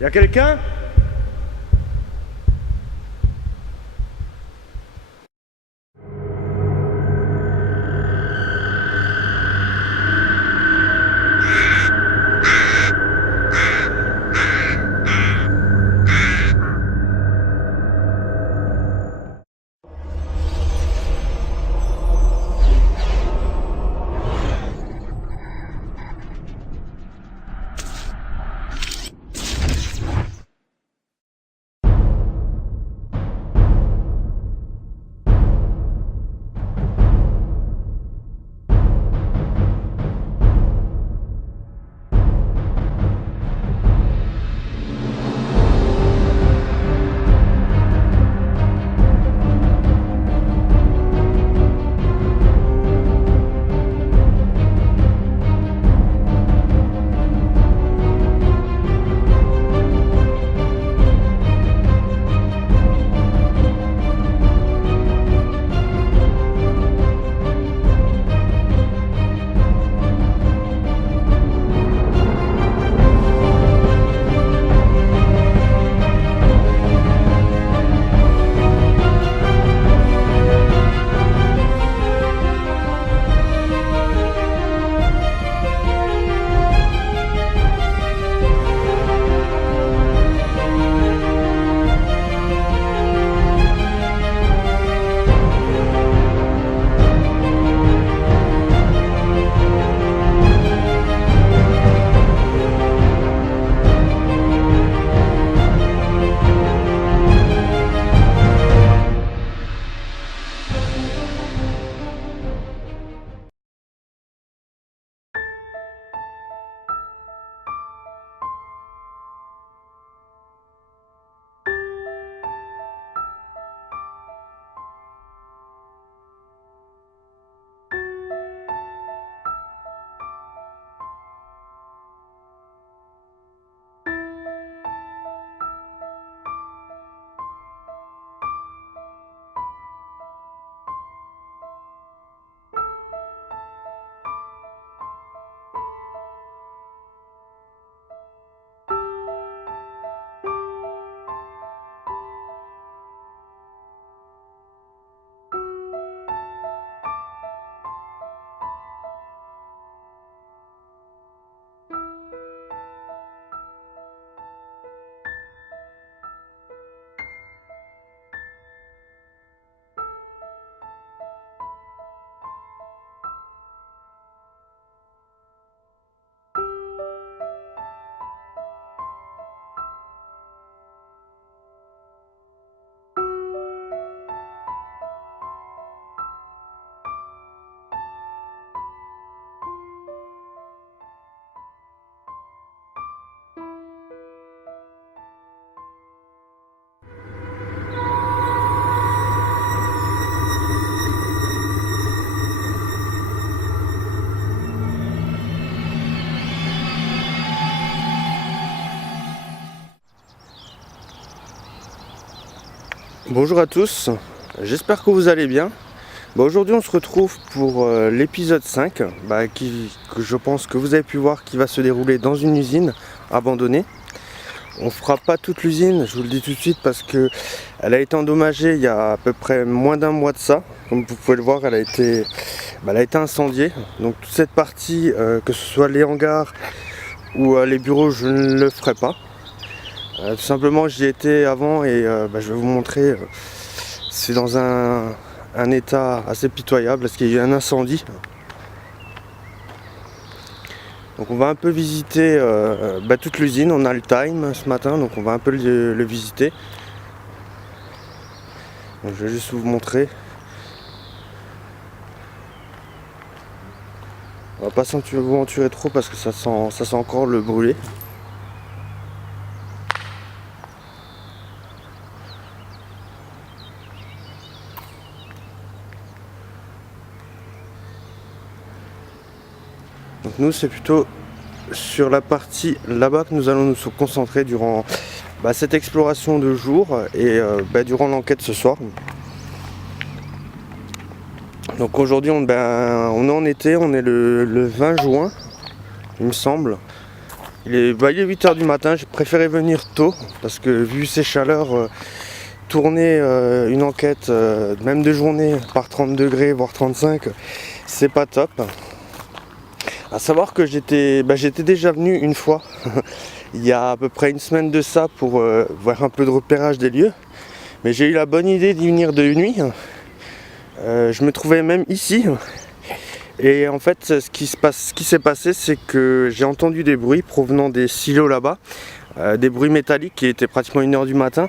Y a quelqu'un? Bonjour à tous, j'espère que vous allez bien. Aujourd'hui on se retrouve pour l'épisode 5 que je pense que vous avez pu voir qui va se dérouler dans une usine abandonnée. On fera pas toute l'usine, je vous le dis tout de suite, parce que elle a été endommagée il y a à peu près moins d'un mois de ça. Comme vous pouvez le voir, elle a été incendiée. Donc toute cette partie, que ce soit les hangars ou les bureaux, je ne le ferai pas. Tout simplement j'y étais avant et je vais vous montrer, c'est dans un état assez pitoyable parce qu'il y a eu un incendie. Donc on va un peu visiter toute l'usine, on a le time ce matin donc on va un peu le visiter. Donc, je vais juste vous montrer. On va pas s'aventurer trop parce que ça sent encore le brûler. Donc nous c'est plutôt sur la partie là-bas que nous allons nous concentrer durant cette exploration de jour et durant l'enquête ce soir. Donc aujourd'hui on est en été, on est le 20 juin il me semble. Il est 8h du matin, j'ai préféré venir tôt parce que vu ces chaleurs, tourner une enquête même de journée par 30 degrés voire 35, c'est pas top. À savoir que j'étais déjà venu une fois il y a à peu près une semaine de ça pour voir un peu de repérage des lieux, mais j'ai eu la bonne idée d'y venir de nuit. Je me trouvais même ici. Et en fait, ce qui s'est passé, c'est que j'ai entendu des bruits provenant des silos là-bas, des bruits métalliques qui étaient pratiquement 1h du matin,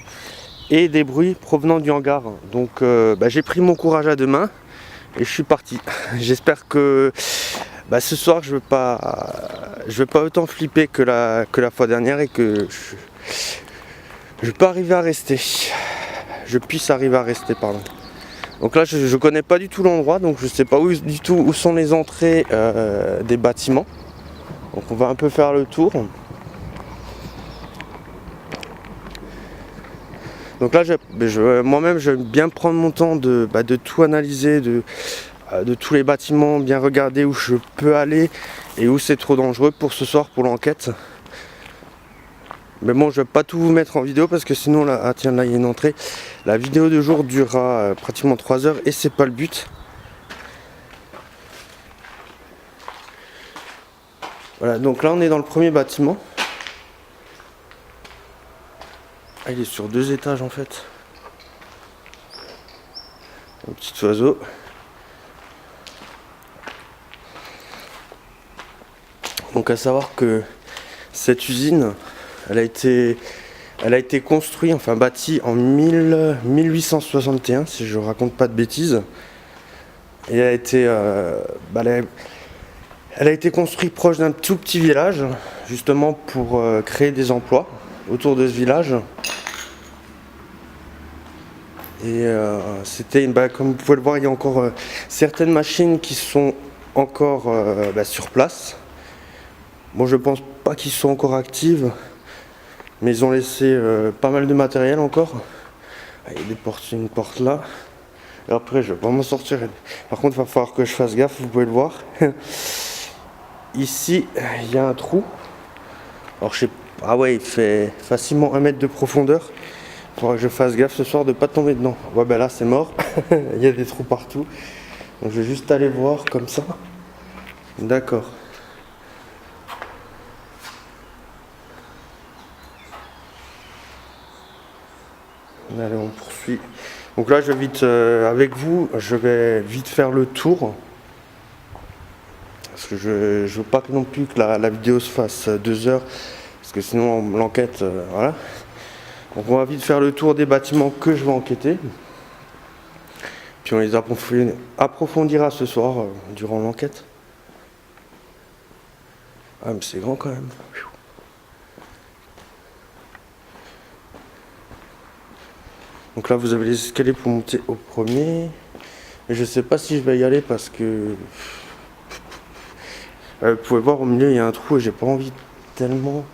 et des bruits provenant du hangar. Donc j'ai pris mon courage à deux mains et je suis parti. J'espère que ce soir je vais pas autant flipper que la fois dernière et que je peux arriver à rester. Je puisse arriver à rester, pardon. Donc là je connais pas du tout l'endroit, donc je sais pas du tout où sont les entrées des bâtiments. Donc on va un peu faire le tour. Donc là moi-même j'aime bien prendre mon temps de tout analyser, de tous les bâtiments, bien regarder où je peux aller et où c'est trop dangereux pour ce soir pour l'enquête. Mais bon, je vais pas tout vous mettre en vidéo parce que sinon là, tiens, là il y a une entrée. La vidéo de jour durera pratiquement 3 heures et c'est pas le but. Voilà, donc là on est dans le premier bâtiment. Ah, il est sur 2 étages en fait. Un petit oiseau. Donc à savoir que cette usine, elle a été construite, enfin bâtie en 1861, si je raconte pas de bêtises. Et elle a été construite proche d'un tout petit village, justement pour créer des emplois autour de ce village. Et comme vous pouvez le voir, il y a encore certaines machines qui sont encore sur place. Bon, je pense pas qu'ils sont encore actives, mais ils ont laissé pas mal de matériel encore. Il y a une porte là. Et après, je vais pas m'en sortir. Par contre, il va falloir que je fasse gaffe, vous pouvez le voir. Ici, il y a un trou. Alors, ah ouais, il fait facilement 1 mètre de profondeur. Il faudra que je fasse gaffe ce soir de pas tomber dedans. Ouais, là, c'est mort. Il y a des trous partout. Donc, je vais juste aller voir comme ça. D'accord. Allez, on poursuit. Donc là, je vais vite avec vous, je vais vite faire le tour. Parce que je veux pas non plus que la vidéo se fasse 2 heures. Parce que sinon, l'enquête, voilà. Donc on va vite faire le tour des bâtiments que je vais enquêter. Puis on les approfondira ce soir durant l'enquête. Ah, mais c'est grand quand même. Donc là vous avez les escaliers pour monter au premier. Et je sais pas si je vais y aller parce que vous pouvez voir au milieu il y a un trou et j'ai pas envie tellement.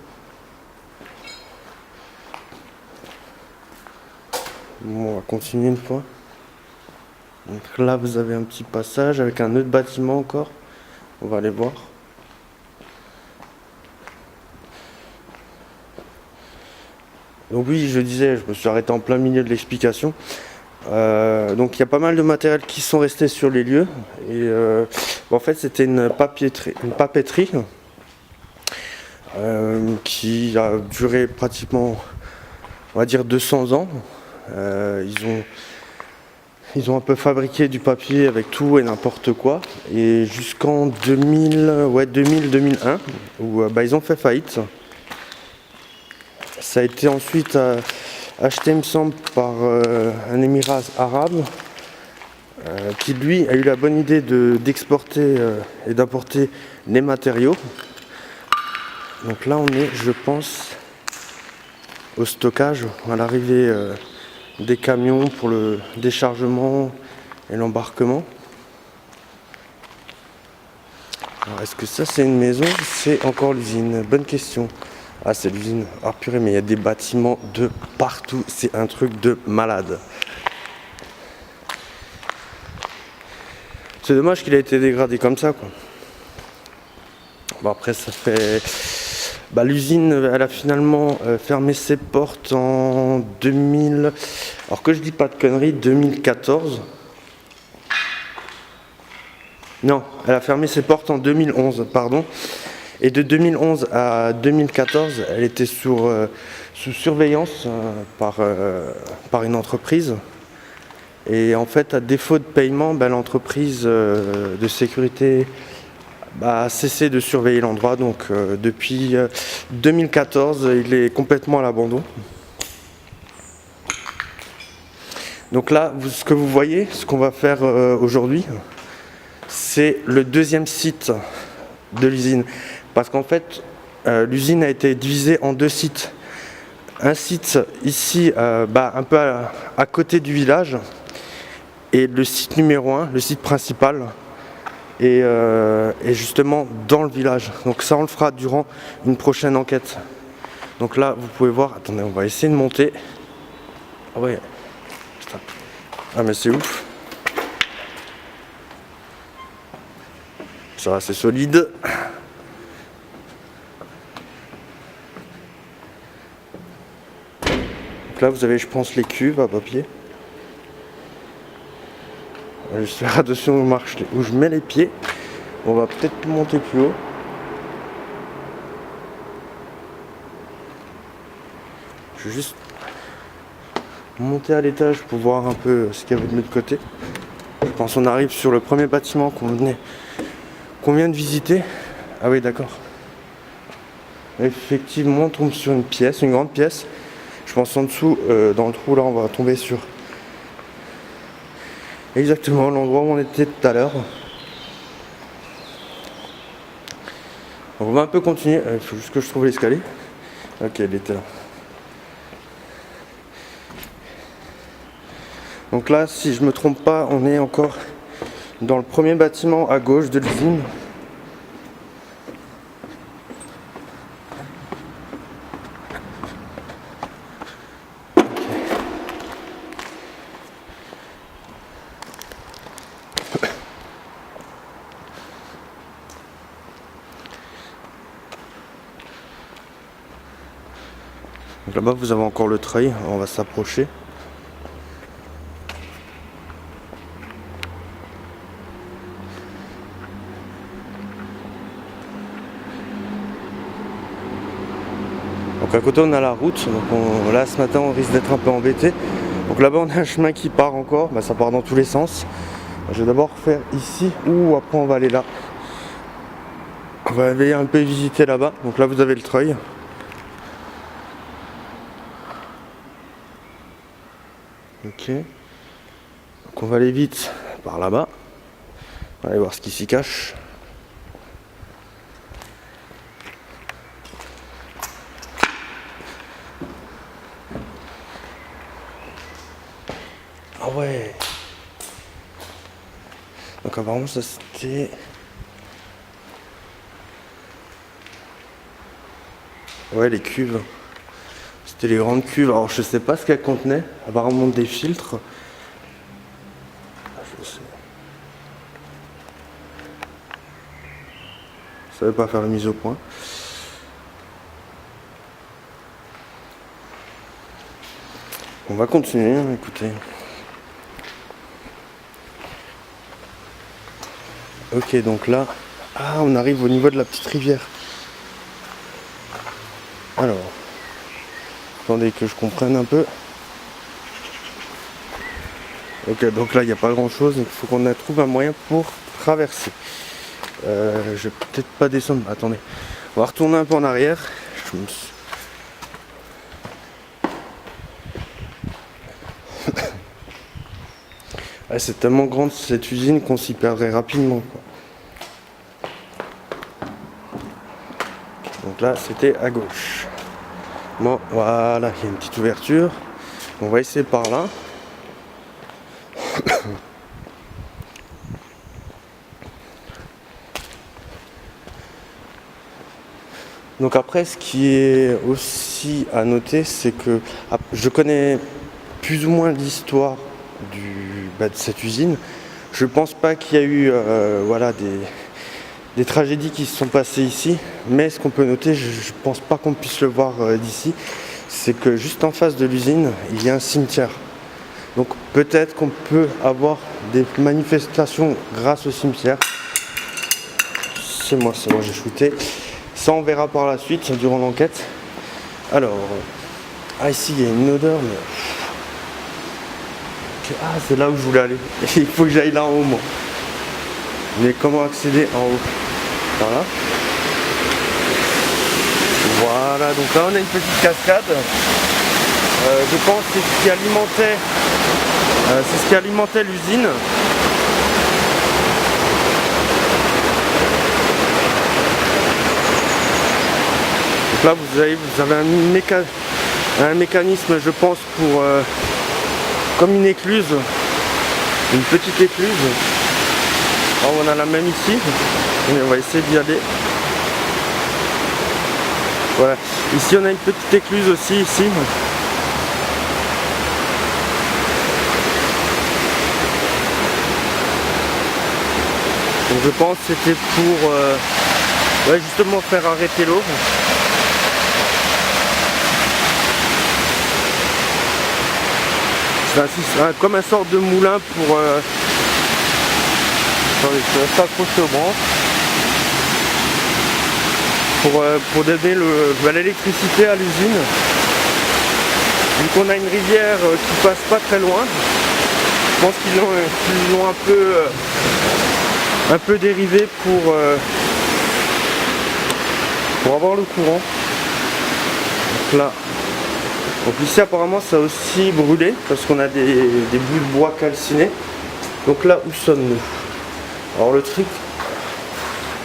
Bon, on va continuer une fois. Donc là vous avez un petit passage avec un autre bâtiment encore. On va aller voir. Donc oui, je disais, je me suis arrêté en plein milieu de l'explication. Donc il y a pas mal de matériel qui sont restés sur les lieux. Et en fait c'était une papeterie qui a duré pratiquement, on va dire, 200 ans. Ils ont un peu fabriqué du papier avec tout et n'importe quoi. Et jusqu'en 2000-2001, où ils ont fait faillite. Ça a été ensuite acheté, il me semble, par un émirat arabe qui, lui, a eu la bonne idée d'exporter et d'importer les matériaux. Donc là, on est, je pense, au stockage, à l'arrivée des camions pour le déchargement et l'embarquement. Alors, est-ce que ça, c'est une maison? C'est encore l'usine? Bonne question. Ah, c'est l'usine. Ah purée, mais il y a des bâtiments de partout. C'est un truc de malade. C'est dommage qu'il ait été dégradé comme ça, quoi. Bon, après, ça fait L'usine, elle a finalement fermé ses portes en 2000. Alors que je dis pas de conneries, 2014. Non, elle a fermé ses portes en 2011, pardon. Et de 2011 à 2014, elle était sous surveillance par une entreprise. Et en fait, à défaut de paiement, l'entreprise de sécurité a cessé de surveiller l'endroit. Donc depuis 2014, il est complètement à l'abandon. Donc là, ce que vous voyez, ce qu'on va faire aujourd'hui, c'est le deuxième site de l'usine. Parce qu'en fait, l'usine a été divisée en deux sites. Un site ici, un peu à côté du village, et le site numéro 1, le site principal, est justement dans le village. Donc ça, on le fera durant une prochaine enquête. Donc là, vous pouvez voir, attendez, on va essayer de monter. Ah ouais, putain. Ah mais c'est ouf. Ça va, c'est solide. Donc là, vous avez, je pense, les cuves à papier. Je vais juste faire attention où je mets les pieds. On va peut-être monter plus haut. Je vais juste monter à l'étage pour voir un peu ce qu'il y a de l'autre côté. Je pense qu'on arrive sur le premier bâtiment qu'on vient de visiter. Ah oui, d'accord. Effectivement, on tombe sur une pièce, une grande pièce. Je pense en dessous, dans le trou là, on va tomber sur exactement l'endroit où on était tout à l'heure. On va un peu continuer. Il faut juste que je trouve l'escalier. Ok, il était là. Donc là, si je me trompe pas, on est encore dans le premier bâtiment à gauche de l'usine. Donc là-bas, vous avez encore le treuil. On va s'approcher. Donc à côté on a la route, donc là ce matin on risque d'être un peu embêté. Donc là-bas on a un chemin qui part encore, ça part dans tous les sens. Je vais d'abord faire ici ou après on va aller là. On va aller un peu visiter là-bas. Donc là vous avez le treuil. Ok. Donc on va aller vite par là-bas. On va aller voir ce qui s'y cache. Ah ouais. Donc apparemment ça c'était... Ouais, les cuves. C'était les grandes cuves. Alors je sais pas ce qu'elles contenaient. Apparemment des filtres. Je sais. Je savais pas faire la mise au point. On va continuer, écoutez. Ok, donc là, on arrive au niveau de la petite rivière. Alors, attendez que je comprenne un peu. Ok, donc là, il n'y a pas grand chose, il faut qu'on trouve un moyen pour traverser. Je vais peut-être pas descendre. Attendez, on va retourner un peu en arrière. C'est tellement grande cette usine qu'on s'y perdrait rapidement, quoi. Donc là c'était à gauche. Bon voilà, il y a une petite ouverture. On va essayer par là. Donc après ce qui est aussi à noter, c'est que je connais plus ou moins l'histoire de cette usine. Je pense pas qu'il y a eu des tragédies qui se sont passées ici. Mais ce qu'on peut noter, je pense pas qu'on puisse le voir d'ici, c'est que juste en face de l'usine, il y a un cimetière. Donc peut-être qu'on peut avoir des manifestations grâce au cimetière. C'est moi, j'ai shooté. Ça on verra par la suite durant l'enquête. Alors, ici il y a une odeur, mais... Ah, c'est là où je voulais aller. Il faut que j'aille là en haut, moi. Mais comment accéder en haut? Par là. Voilà, donc là on a une petite cascade. Je pense que c'est ce qui alimentait l'usine. Donc là vous avez un mécanisme, je pense, pour comme une écluse, une petite écluse. Alors on a la même ici, mais on va essayer d'y aller. Voilà, ici on a une petite écluse aussi ici. Donc je pense que c'était pour justement faire arrêter l'eau. C'est comme un sort de moulin pour... Attendez, je vais s'accrocher aux branches. Pour donner l'électricité à l'usine. Vu qu'on a une rivière qui passe pas très loin, je pense qu'ils l'ont un peu dérivé pour avoir le courant. Donc là, donc ici apparemment ça a aussi brûlé parce qu'on a des bouts de bois calcinés. Donc là, où sommes-nous? Alors le truc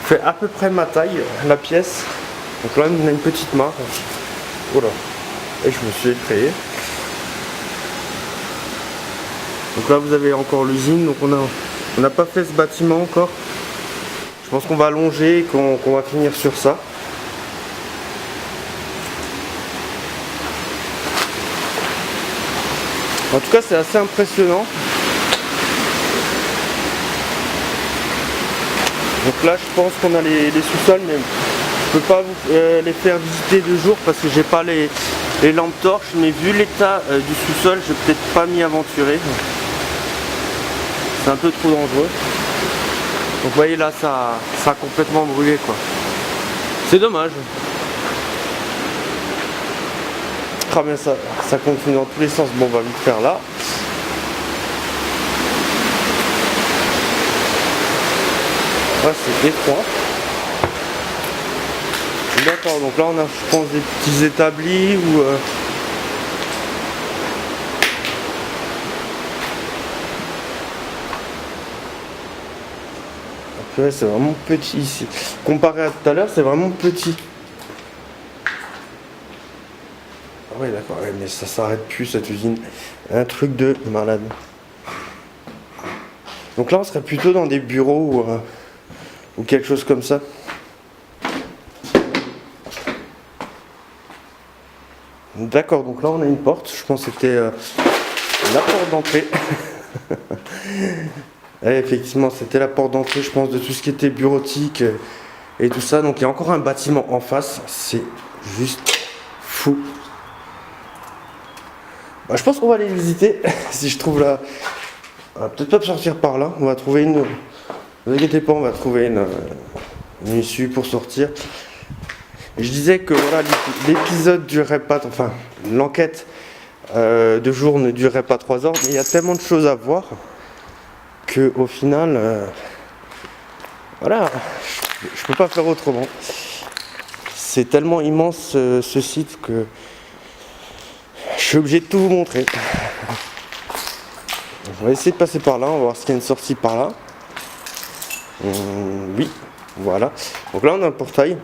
fait à peu près ma taille, la pièce. Donc là on a une petite mare. Oh là, et je me suis effrayé. Donc là vous avez encore l'usine. Donc on n'a pas fait ce bâtiment encore. Je pense qu'on va allonger et qu'on va finir sur ça. En tout cas c'est assez impressionnant. Donc là je pense qu'on a les sous-sols, mais je peux pas vous les faire visiter de jour parce que j'ai pas les lampes torches, mais vu l'état du sous-sol, je vais peut-être pas m'y aventurer. C'est un peu trop dangereux. Donc vous voyez là ça a complètement brûlé quoi. C'est dommage. Ah bien ça continue dans tous les sens. Bon on va vite faire là. Ouais, c'est étroit. D'accord, donc là on a je pense des petits établis ou ouais, c'est vraiment petit ici. Comparé à tout à l'heure, c'est vraiment petit. Ah ouais d'accord, ouais, mais ça s'arrête plus cette usine. Un truc de malade. Donc là on serait plutôt dans des bureaux ou quelque chose comme ça. D'accord, donc là on a une porte, je pense que c'était la porte d'entrée. Et effectivement c'était la porte d'entrée, je pense, de tout ce qui était bureautique et tout ça. Donc il y a encore un bâtiment en face, c'est juste fou. Bah, je pense qu'on va aller visiter, si je trouve là. On va peut-être pas sortir par là, on va trouver une... Ne vous inquiétez pas, on va trouver une issue pour sortir. Et je disais que voilà, l'épisode durerait pas, enfin l'enquête de jour ne durerait pas 3 heures, mais il y a tellement de choses à voir que au final, voilà, je peux pas faire autrement. C'est tellement immense ce site que je suis obligé de tout vous montrer. On va essayer de passer par là, on va voir s'il y a une sortie par là. Oui, voilà. Donc là on a un portail.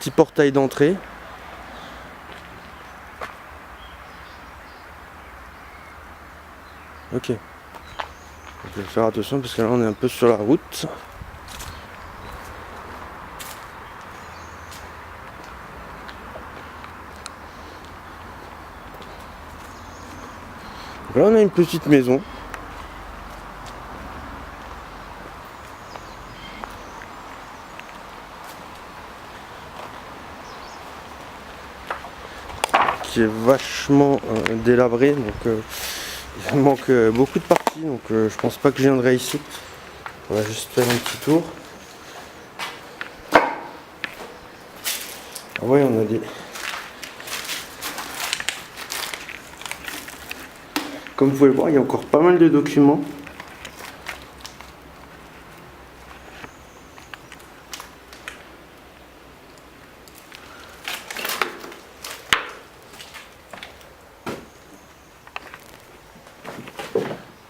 Petit portail d'entrée. Ok. Je vais faire attention parce que là on est un peu sur la route. Donc là on a une petite maison. Qui est vachement délabrée, donc il manque beaucoup de parties, donc je pense pas que je viendrai ici. On va juste faire un petit tour. Ah ouais, on a des... Comme vous pouvez le voir, il y a encore pas mal de documents.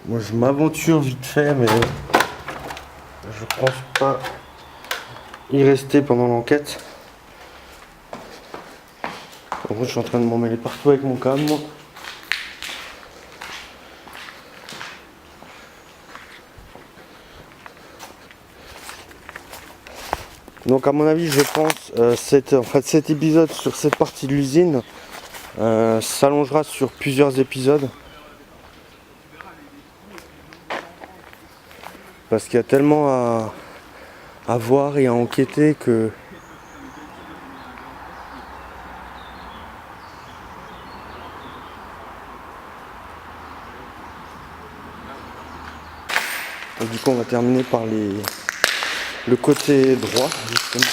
Moi je m'aventure vite fait, mais je pense pas y rester pendant l'enquête. En gros, je suis en train de m'emmêler partout avec mon câble, moi. Donc à mon avis, je pense cet épisode sur cette partie de l'usine s'allongera sur plusieurs épisodes. Parce qu'il y a tellement à voir et à enquêter que... Donc, du coup, on va terminer par le côté droit justement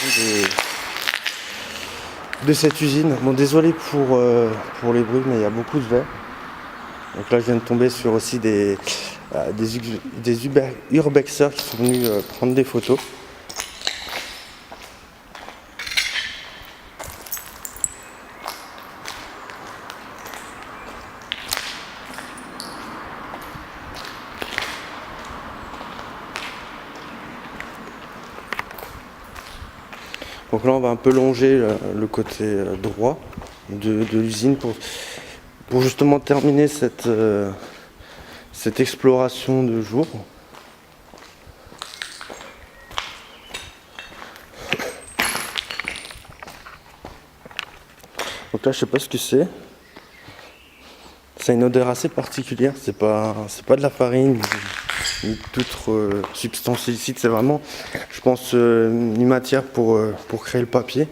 de cette usine. Bon, désolé pour les bruits, mais il y a beaucoup de verre. Donc là, je viens de tomber sur aussi des urbexeurs qui sont venus prendre des photos. Donc là, on va un peu longer le côté droit de l'usine pour justement terminer cette exploration de jour. Donc là, je sais pas ce que c'est. Ça a une odeur assez particulière. C'est pas de la farine ni toute substance illicite. C'est vraiment, je pense, une matière pour créer le papier.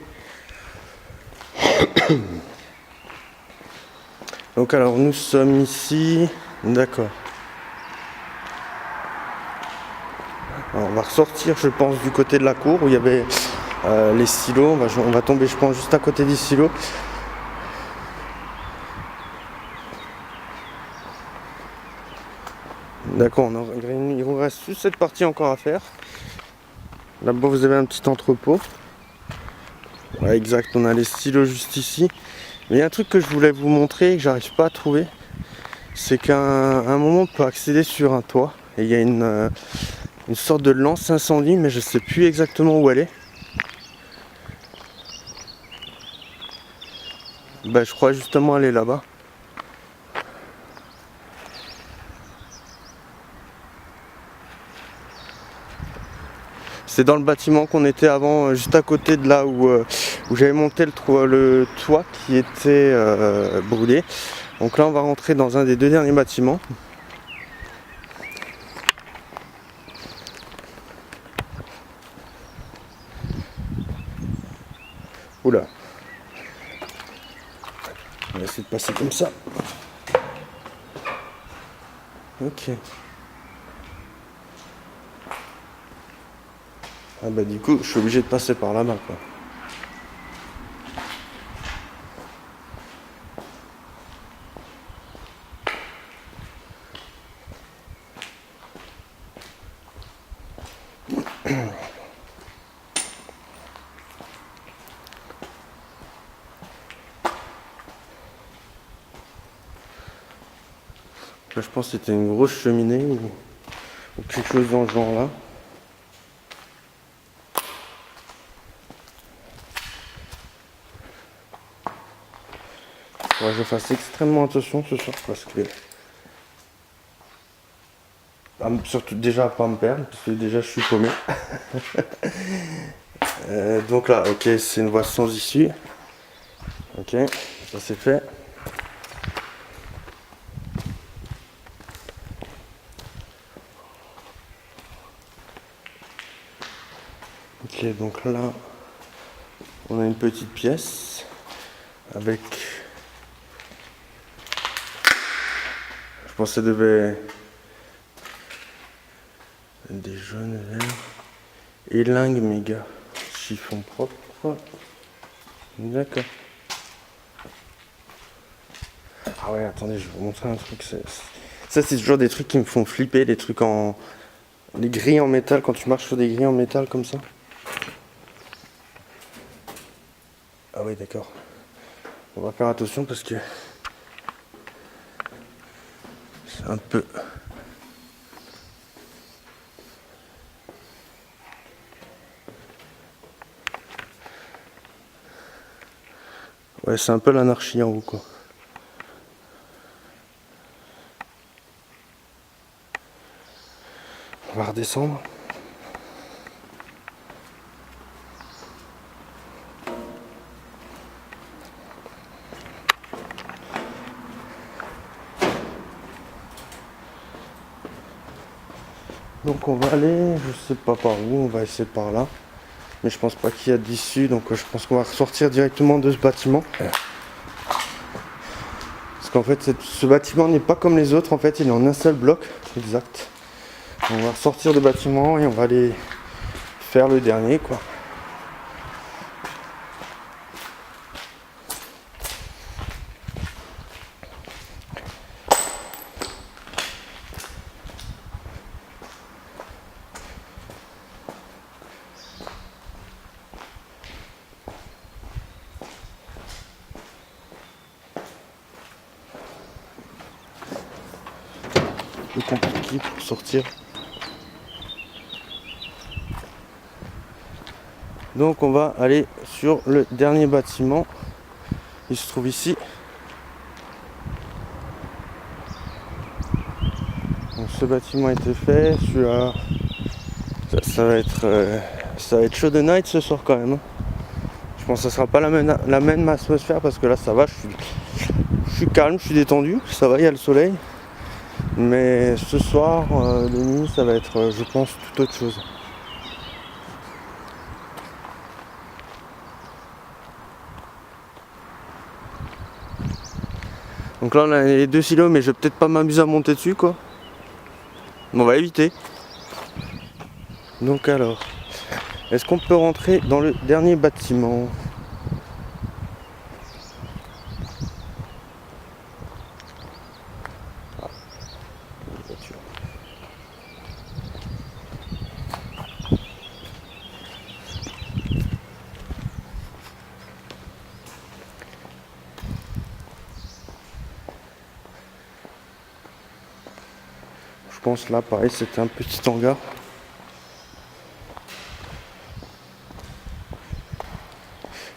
Donc alors, nous sommes ici. D'accord. Alors, on va ressortir, je pense, du côté de la cour où il y avait les silos. On va tomber, je pense, juste à côté des silos. D'accord, il nous reste juste cette partie encore à faire. Là-bas, vous avez un petit entrepôt. Ouais, exact, on a les silos juste ici. Mais il y a un truc que je voulais vous montrer et que j'arrive pas à trouver. C'est qu'à un moment, on peut accéder sur un toit. Et il y a une sorte de lance incendie, mais je sais plus exactement où elle est. Bah, je crois justement elle est là-bas. C'est dans le bâtiment qu'on était avant, juste à côté de là où j'avais monté le toit qui était brûlé. Donc là, on va rentrer dans un des deux derniers bâtiments. Oula. On va essayer de passer comme ça. Ok. Ah bah du coup, je suis obligé de passer par là-bas, quoi. Là, je pense que c'était une grosse cheminée ou quelque chose dans ce genre-là. Ouais, je fasse extrêmement attention ce soir parce que... surtout déjà à pas me perdre parce que déjà je suis paumé. Donc là, ok, c'est une voie sans issue. Ok, ça c'est fait. Ok, donc là, on a une petite pièce avec... Je pensais que ça devait être des jaunes verts. Élingue méga. Chiffon propre. D'accord. Ah ouais, attendez, je vais vous montrer un truc. Ça, c'est toujours des trucs qui me font flipper, les trucs en... Les grilles en métal, quand tu marches sur des grilles en métal comme ça. Ah oui, d'accord. On va faire attention parce que c'est un peu... Ouais, c'est un peu l'anarchie en haut, quoi. On va redescendre. Donc on va aller, je sais pas par où, on va essayer par là. Mais je pense pas qu'il y a d'issue, donc je pense qu'on va ressortir directement de ce bâtiment. Parce qu'en fait, ce bâtiment n'est pas comme les autres, en fait, il est en un seul bloc. Exact. On va ressortir du bâtiment et on va aller faire le dernier, quoi. Un peu compliqué pour sortir. Donc on va aller sur le dernier bâtiment. Il se trouve ici. Donc ce bâtiment a été fait. Celui-là, ça va être chaud de night ce soir quand même. Je pense que ça sera pas la même atmosphère parce que là ça va, je suis calme, je suis détendu, ça va, il y a le soleil. Mais ce soir, de nuit, ça va être, je pense, tout autre chose. Donc là on a les 2 silos, mais je vais peut-être pas m'amuser à monter dessus, quoi. Mais on va éviter. Donc alors, est-ce qu'on peut rentrer dans le dernier bâtiment ? Ah, une voiture. Je pense là, pareil, c'était un petit hangar.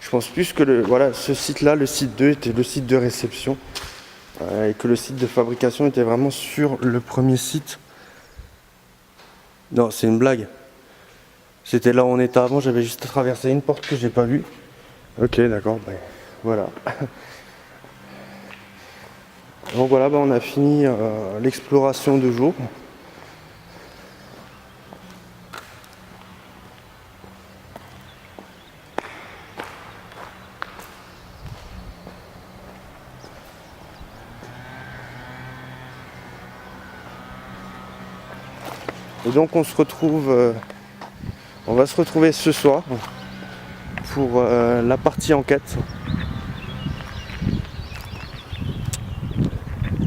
Je pense plus que voilà, ce site-là, le site 2, était le site de réception. Et que le site de fabrication était vraiment sur le premier site. Non, c'est une blague. C'était là où on était avant, j'avais juste traversé une porte que j'ai pas vue. Ok, d'accord, bah, voilà. Donc voilà, bah, on a fini l'exploration de jour. Et donc on va se retrouver ce soir pour la partie enquête.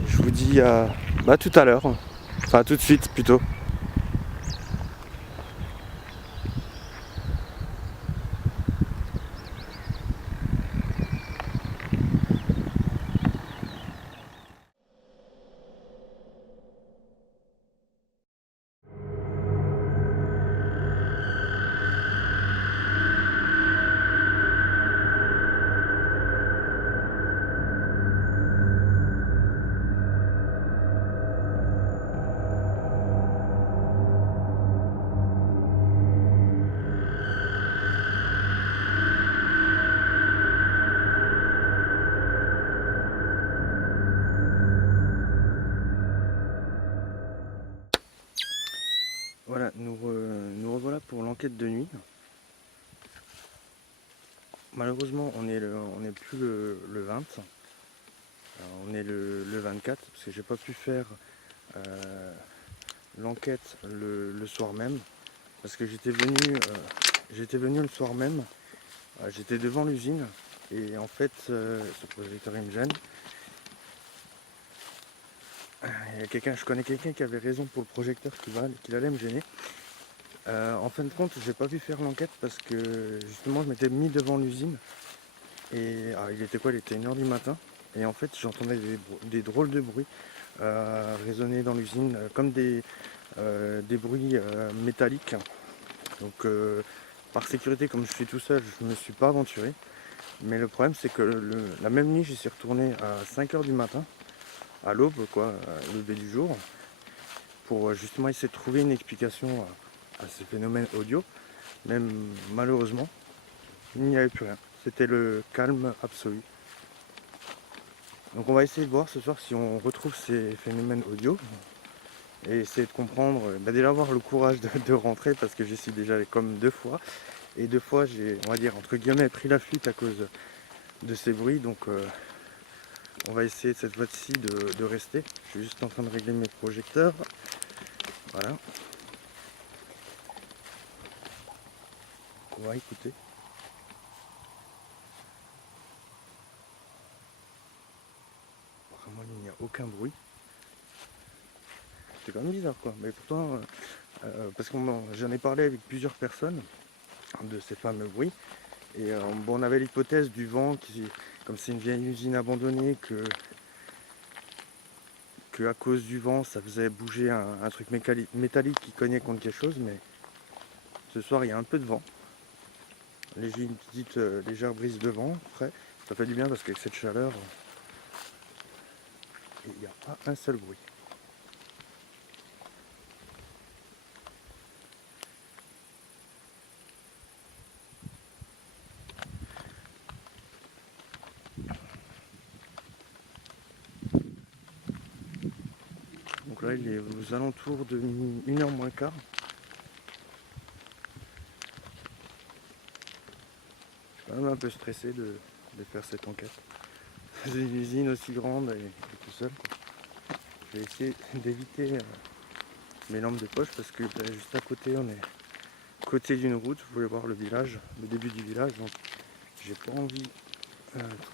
Je vous dis à tout à l'heure, enfin tout de suite plutôt. Voilà, nous revoilà pour l'enquête de nuit. malheureusement on est plus le 20, on est le 24 parce que j'ai pas pu faire l'enquête le soir même parce que j'étais venu le soir même, j'étais devant l'usine et en fait ce projecteur il me gêne. Il y a je connais quelqu'un qui avait raison pour le projecteur qu'il allait me gêner. En fin de compte, j'ai pas pu faire l'enquête parce que justement je m'étais mis devant l'usine et il était quoi? Il était 1h du matin et en fait j'entendais des drôles de bruits résonner dans l'usine comme des bruits métalliques. Donc par sécurité, comme je suis tout seul, je me suis pas aventuré. Mais le problème c'est que la même nuit j'y suis retourné à 5h du matin, à l'aube quoi, à lever du jour, pour justement essayer de trouver une explication à ces phénomènes audio. Même malheureusement, il n'y avait plus rien. C'était le calme absolu. Donc on va essayer de voir ce soir si on retrouve ces phénomènes audio et essayer de comprendre, déjà avoir le courage de rentrer parce que j'y suis déjà allé comme 2 fois. Et 2 fois j'ai, on va dire, entre guillemets, pris la fuite à cause de ces bruits. Donc on va essayer cette fois-ci de rester. Je suis juste en train de régler mes projecteurs. Voilà. On va écouter. Apparemment il n'y a aucun bruit. C'est quand même bizarre quoi. Mais pourtant, parce que j'en ai parlé avec plusieurs personnes de ces fameux bruits. Et on avait l'hypothèse du vent qui, comme c'est une vieille usine abandonnée, que à cause du vent ça faisait bouger un truc métallique qui cognait contre quelque chose. Mais ce soir il y a un peu de vent. Une petite légère brise de vent. Après, ça fait du bien parce qu'avec cette chaleur, il n'y a pas un seul bruit. Donc là il est aux alentours de 1h moins quart. Je suis quand même un peu stressé de faire cette enquête. C'est une usine aussi grande et tout seul. Je vais essayer d'éviter mes lampes de poche parce que juste à côté on est côté d'une route, vous pouvez voir le village, le début du village, donc j'ai pas envie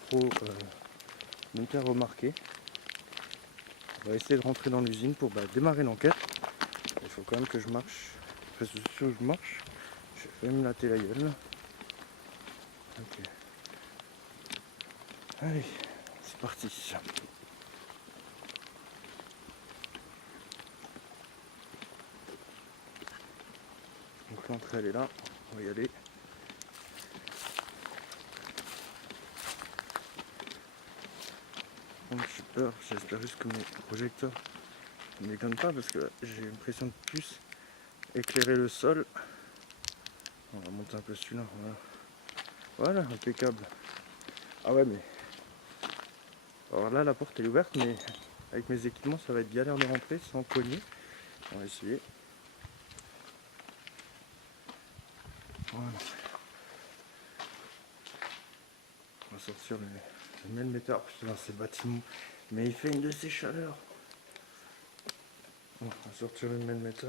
trop de me faire remarquer. On va essayer de rentrer dans l'usine pour démarrer l'enquête. Il faut quand même que je marche. Parce que si je marche, je vais me latter la gueule. Ok. Allez, c'est parti. Donc l'entrée elle est là, on va y aller. Donc j'ai peur, j'espère juste que mes projecteurs ne déconnent pas parce que j'ai l'impression de plus éclairer le sol. On va monter un peu celui-là, voilà, impeccable. Ah ouais mais. Alors là la porte est ouverte mais avec mes équipements ça va être galère de rentrer sans cogner. On va essayer. Voilà. On va sortir le mètre. Putain c'est bâtiment. Mais il fait une de ces chaleurs. On va sortir le mètre.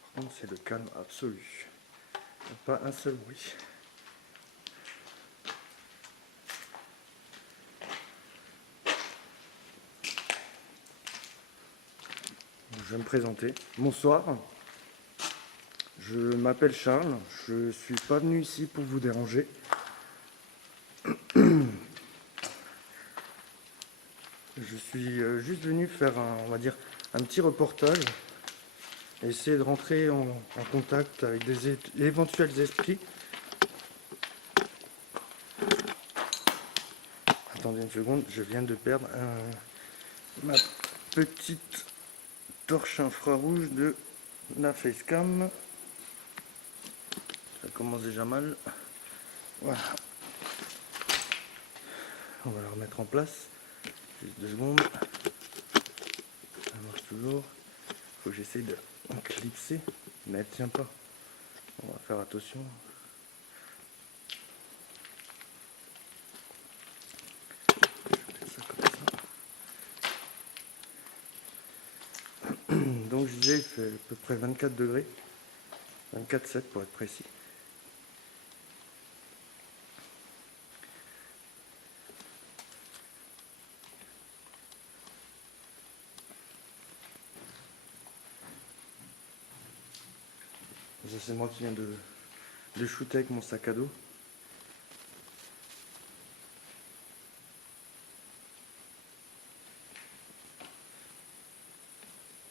Par contre c'est le calme absolu. Pas un seul bruit. Je vais me présenter. Bonsoir. Je m'appelle Charles. Je suis pas venu ici pour vous déranger. Je suis juste venu faire on va dire, un petit reportage. Essayer de rentrer en contact avec des éventuels esprits. Attendez une seconde, je viens de perdre ma petite torche infrarouge de la facecam. Ça commence déjà mal. Voilà. On va la remettre en place. Juste 2 secondes. Ça marche toujours. faut que j'essaye de clipser, mais elle tient pas. On va faire attention. Donc je disais, il fait à peu près 24 degrés, 24,7 pour être précis. Ça c'est moi qui viens de shooter avec mon sac à dos.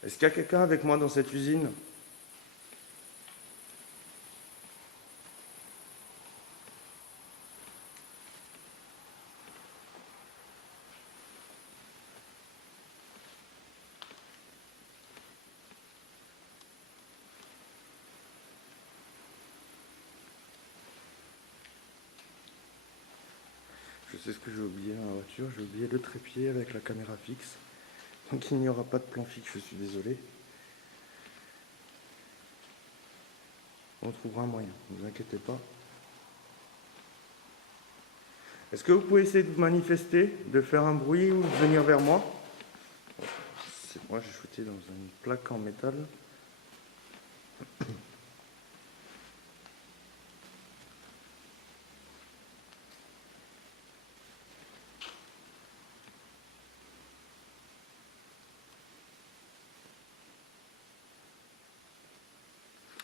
Est-ce qu'il y a quelqu'un avec moi dans cette usine? Je sais ce que j'ai oublié dans la voiture, j'ai oublié le trépied avec la caméra fixe. Donc il n'y aura pas de plan fixe, je suis désolé. On trouvera un moyen, ne vous inquiétez pas. Est-ce que vous pouvez essayer de vous manifester, de faire un bruit ou de venir vers moi? C'est moi, j'ai shooté dans une plaque en métal.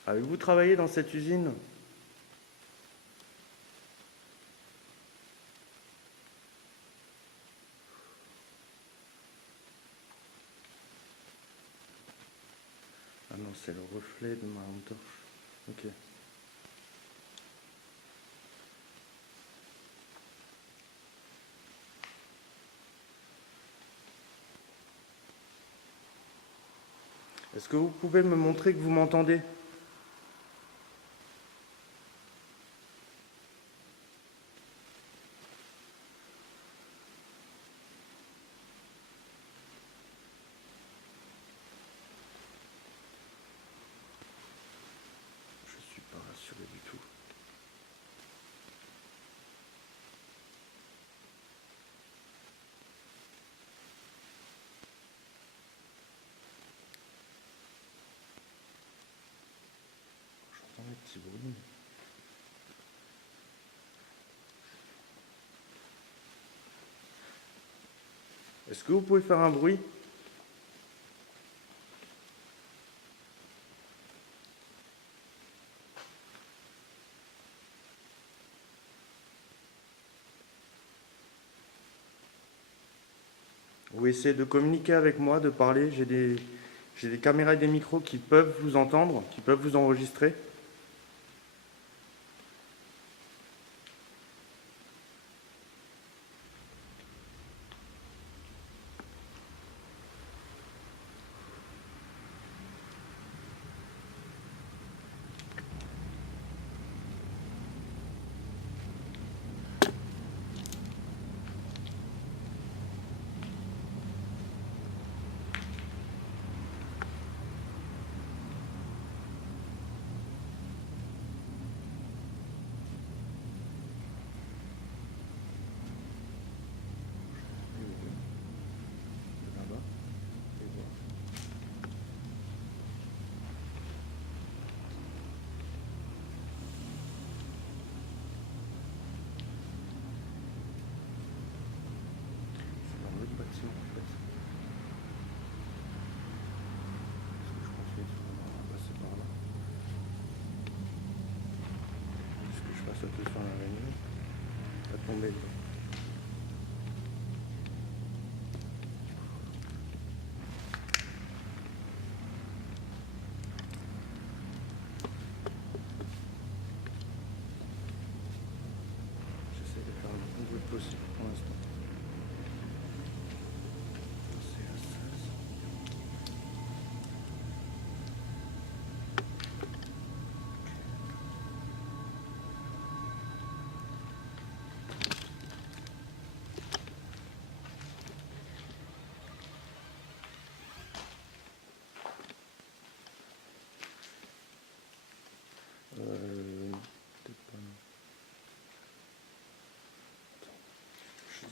Avez-vous travaillé dans cette usine? Ah non, c'est le reflet de ma lampe torche. Ok. Est-ce que vous pouvez me montrer que vous m'entendez? Je suis pas rassuré du tout. J'entends les petits bruits. Est-ce que vous pouvez faire un bruit? Vous essayez de communiquer avec moi, de parler. J'ai des caméras et des micros qui peuvent vous entendre, qui peuvent vous enregistrer. Là-bas. Et voilà. C'est dans l'autre bâtiment en fait. Est-ce que je continue à passer par là? Est-ce que je fasse attention à la réunion? À tomber dedans. J'essaie de faire le plus bruit possible pour l'instant. C'est à 16.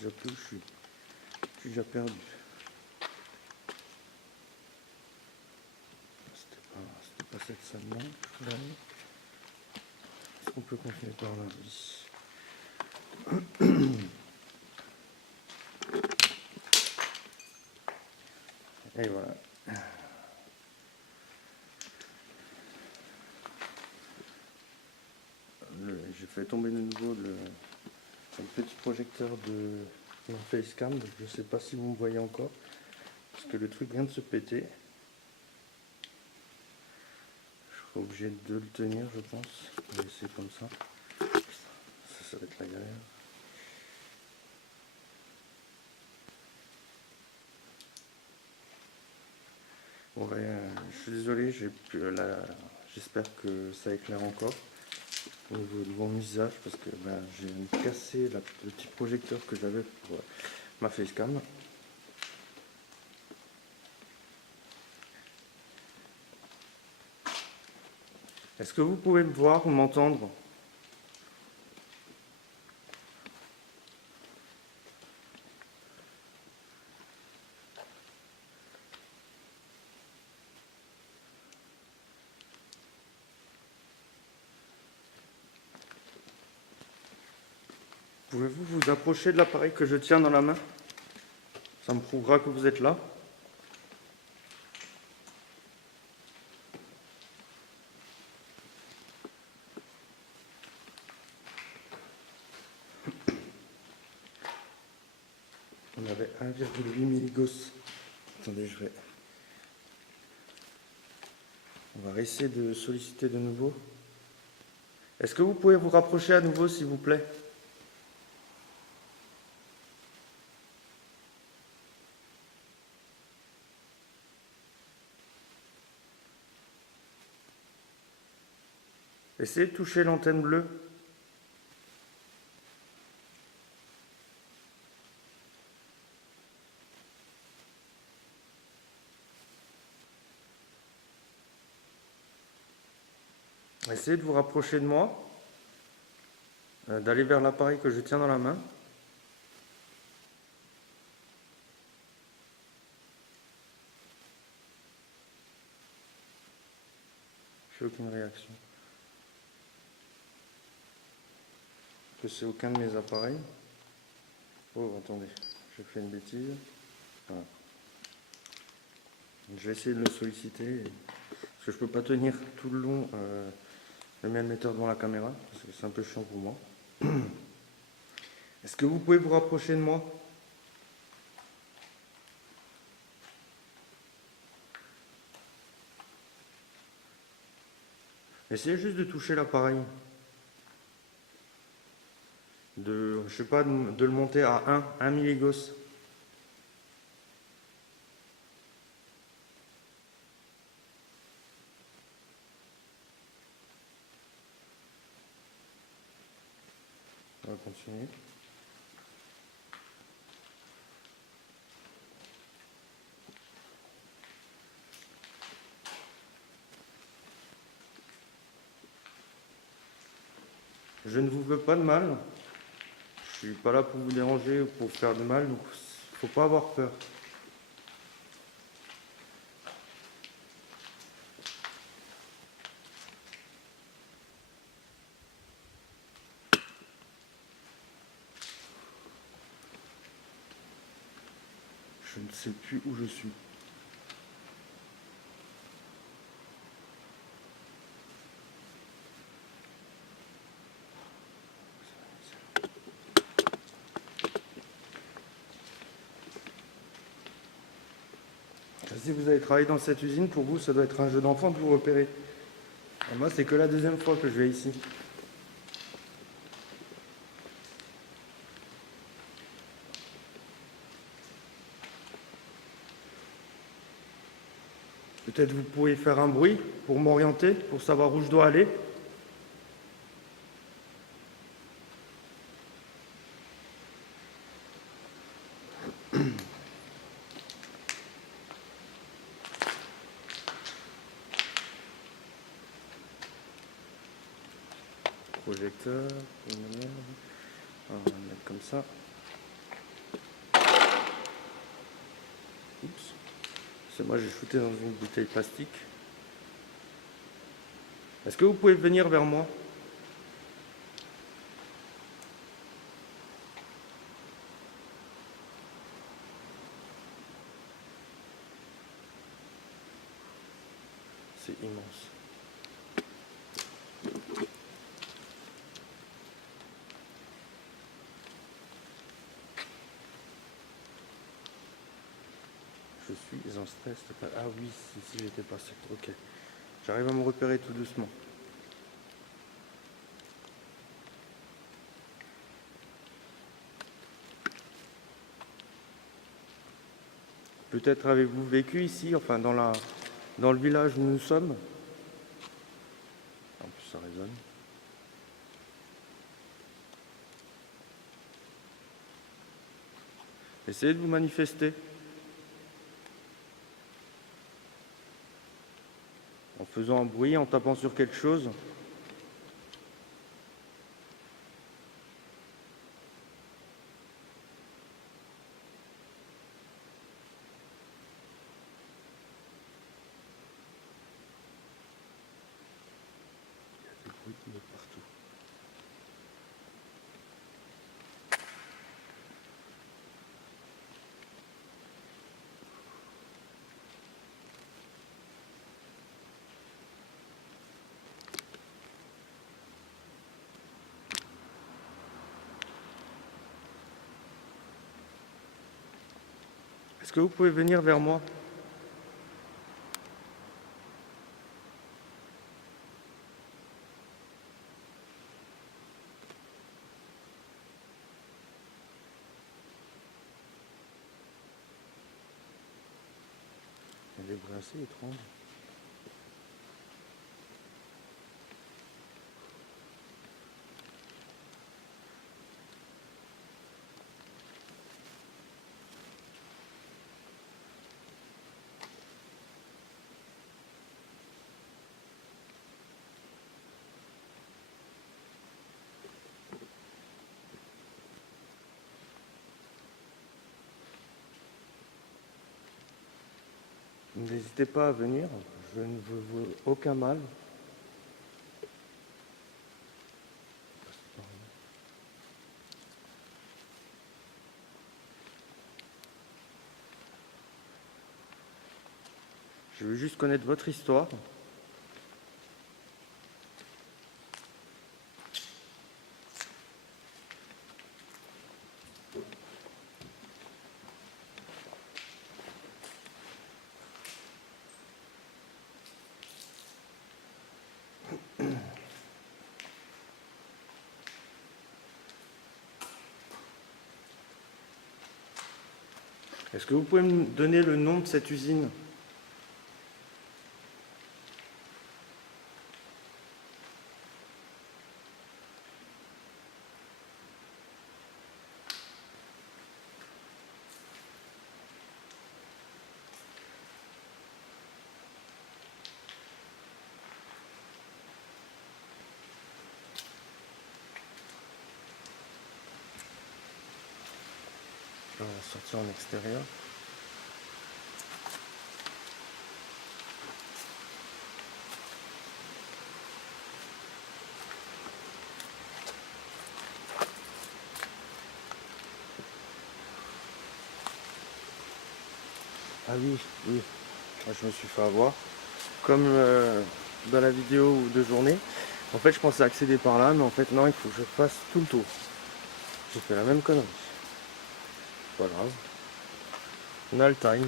déjà plus où je suis. Je suis déjà perdu. C'était pas cette salle-là. Est-ce qu'on peut continuer par là? Oui. Et voilà. J'ai fait tomber de nouveau le petit projecteur de mon facecam. Je ne sais pas si vous me voyez encore. Parce que le truc vient de se péter. Je serai obligé de le tenir, je pense. On va essayer comme ça. Ça va être la galère. Bon, je suis désolé, j'espère que ça éclaire encore au niveau de mon visage parce que j'ai cassé le petit projecteur que j'avais pour ma facecam. Est-ce que vous pouvez me voir ou m'entendre? Pouvez-vous vous approcher de l'appareil que je tiens dans la main? Ça me prouvera que vous êtes là. On avait 1,8 milligauss. Attendez, on va essayer de solliciter de nouveau. Est-ce que vous pouvez vous rapprocher à nouveau, s'il vous plaît? Essayez de toucher l'antenne bleue. Essayez de vous rapprocher de moi, d'aller vers l'appareil que je tiens dans la main. Je fais aucune réaction. Que c'est aucun de mes appareils. Oh, attendez, je fais une bêtise. Voilà. Je vais essayer de le solliciter, parce que je ne peux pas tenir tout le long le même émetteur devant la caméra, parce que c'est un peu chiant pour moi. Est-ce que vous pouvez vous rapprocher de moi? Essayez juste de toucher l'appareil. Je sais pas, de le monter à 1 milligauss. On va continuer. Je ne vous veux pas de mal. Je suis pas là pour vous déranger ou pour vous faire de mal, donc faut pas avoir peur. Je ne sais plus où je suis. Si vous avez travaillé dans cette usine, pour vous, ça doit être un jeu d'enfant de vous repérer. Et moi, c'est que la deuxième fois que je vais ici. Peut-être vous pouvez faire un bruit pour m'orienter, pour savoir où je dois aller. Projecteur, on va le mettre comme ça. c'est moi, j'ai shooté dans une bouteille plastique. Est-ce que vous pouvez venir vers moi? C'est immense. Je suis en stress. Ah oui, si j'étais passé. Ok. J'arrive à me repérer tout doucement. Peut-être avez-vous vécu ici, enfin dans le village où nous sommes. En plus ça résonne. Essayez de vous manifester. En faisant un bruit, en tapant sur quelque chose. Il y a des bruits de partout. Est-ce que vous pouvez venir vers moi? Il y a des bruits assez étranges. N'hésitez pas à venir, je ne vous veux aucun mal. Je veux juste connaître votre histoire. Est-ce que vous pouvez me donner le nom de cette usine? On va sortir en extérieur. Ah oui, oui, je me suis fait avoir. Comme dans la vidéo de journée. En fait, je pensais accéder par là, mais en fait, non, il faut que je fasse tout le tour. J'ai fait la même connerie. Pas grave. On a le time.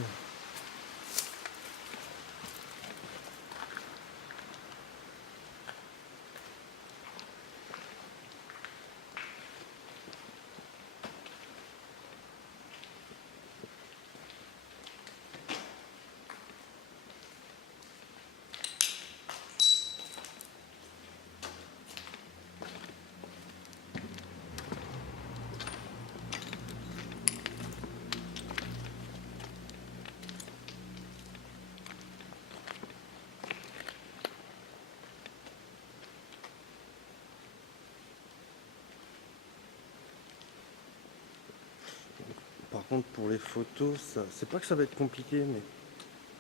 Par contre, pour les photos, ça, c'est pas que ça va être compliqué, mais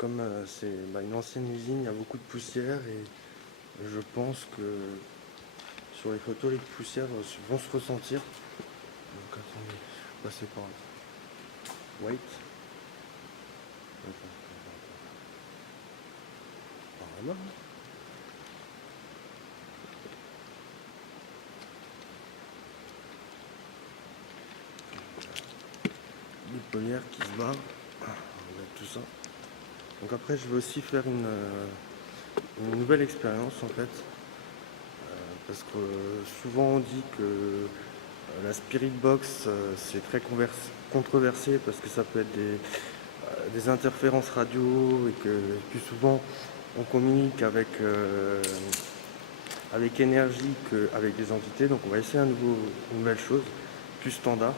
comme c'est une ancienne usine, il y a beaucoup de poussière et je pense que sur les photos, les poussières vont se ressentir. Donc attendez, je vais passer par là. Wait. Attends. Par là. Les polières qui se barrent. On va mettre tout ça. Donc après, je vais aussi faire une nouvelle expérience en fait. Parce que souvent on dit que la Spirit Box c'est très controversé parce que ça peut être des interférences radio et que plus souvent on communique avec énergie qu'avec des entités. Donc on va essayer une nouvelle chose, plus standard.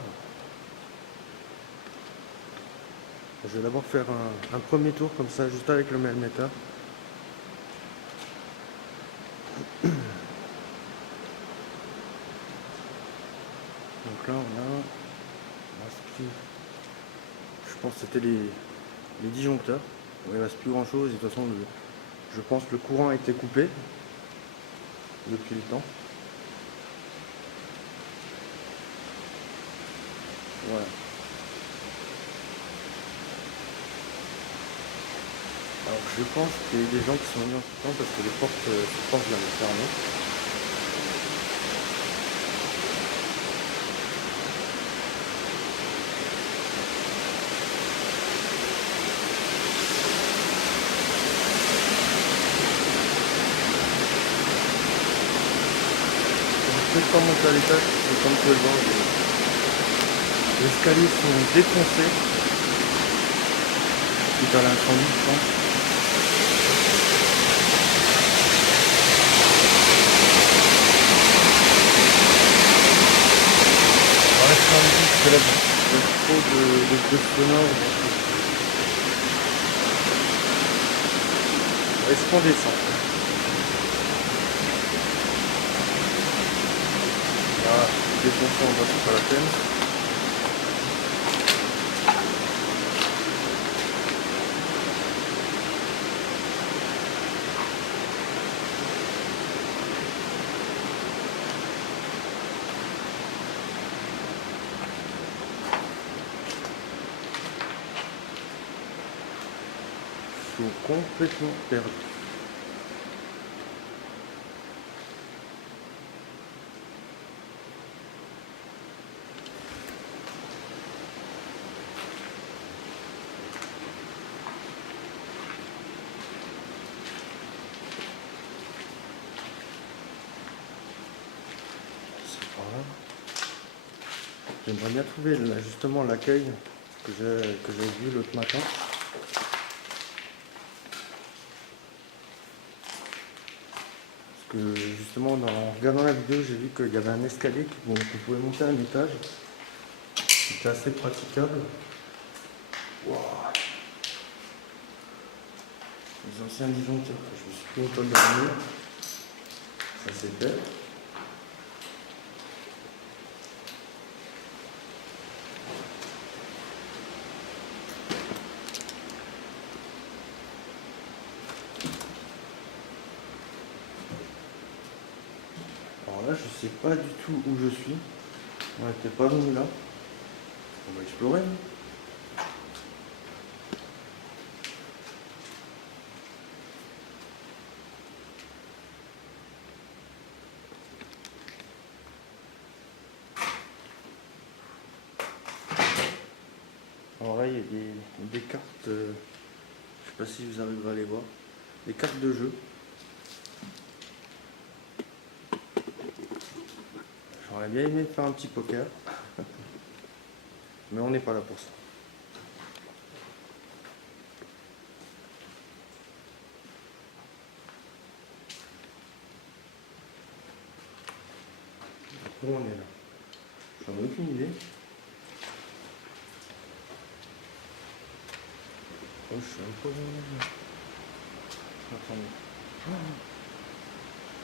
Je vais d'abord faire un premier tour comme ça, juste avec le melmeter. Donc là on a je pense que c'était les disjoncteurs. Il ne reste plus grand chose et de toute façon je pense que le courant a été coupé depuis le temps. Voilà. Alors je pense qu'il y a eu des gens qui sont venus en tout temps parce que les portes viennent de fermer. Je ne peux pas monter à l'étage parce que comme tu peux le voir, les escaliers sont défoncés suite à l'incendie je pense. Parce que là, il y a trop de sonore. Est-ce qu'on descend? Là, défoncer en bas, c'est pas la peine. Je suis complètement perdu. C'est pas grave. J'aimerais bien trouver justement l'accueil que j'ai vu l'autre matin. Que justement en regardant la vidéo j'ai vu qu'il y avait un escalier qu'on pouvait monter à un étage. C'était assez praticable. Wow. Les anciens disjoncteurs, je me suis pris une toile d'armure. Ça c'est fait. Alors là je sais pas du tout où je suis. On n'était pas venu là. On va explorer. Alors là il y a des cartes, je sais pas si vous arriverez à les voir, des cartes de jeu. J'aurais bien aimé faire un petit poker, mais on n'est pas là pour ça. Où on est là? J'en ai aucune idée. Oh, je suis un peu... Attendez.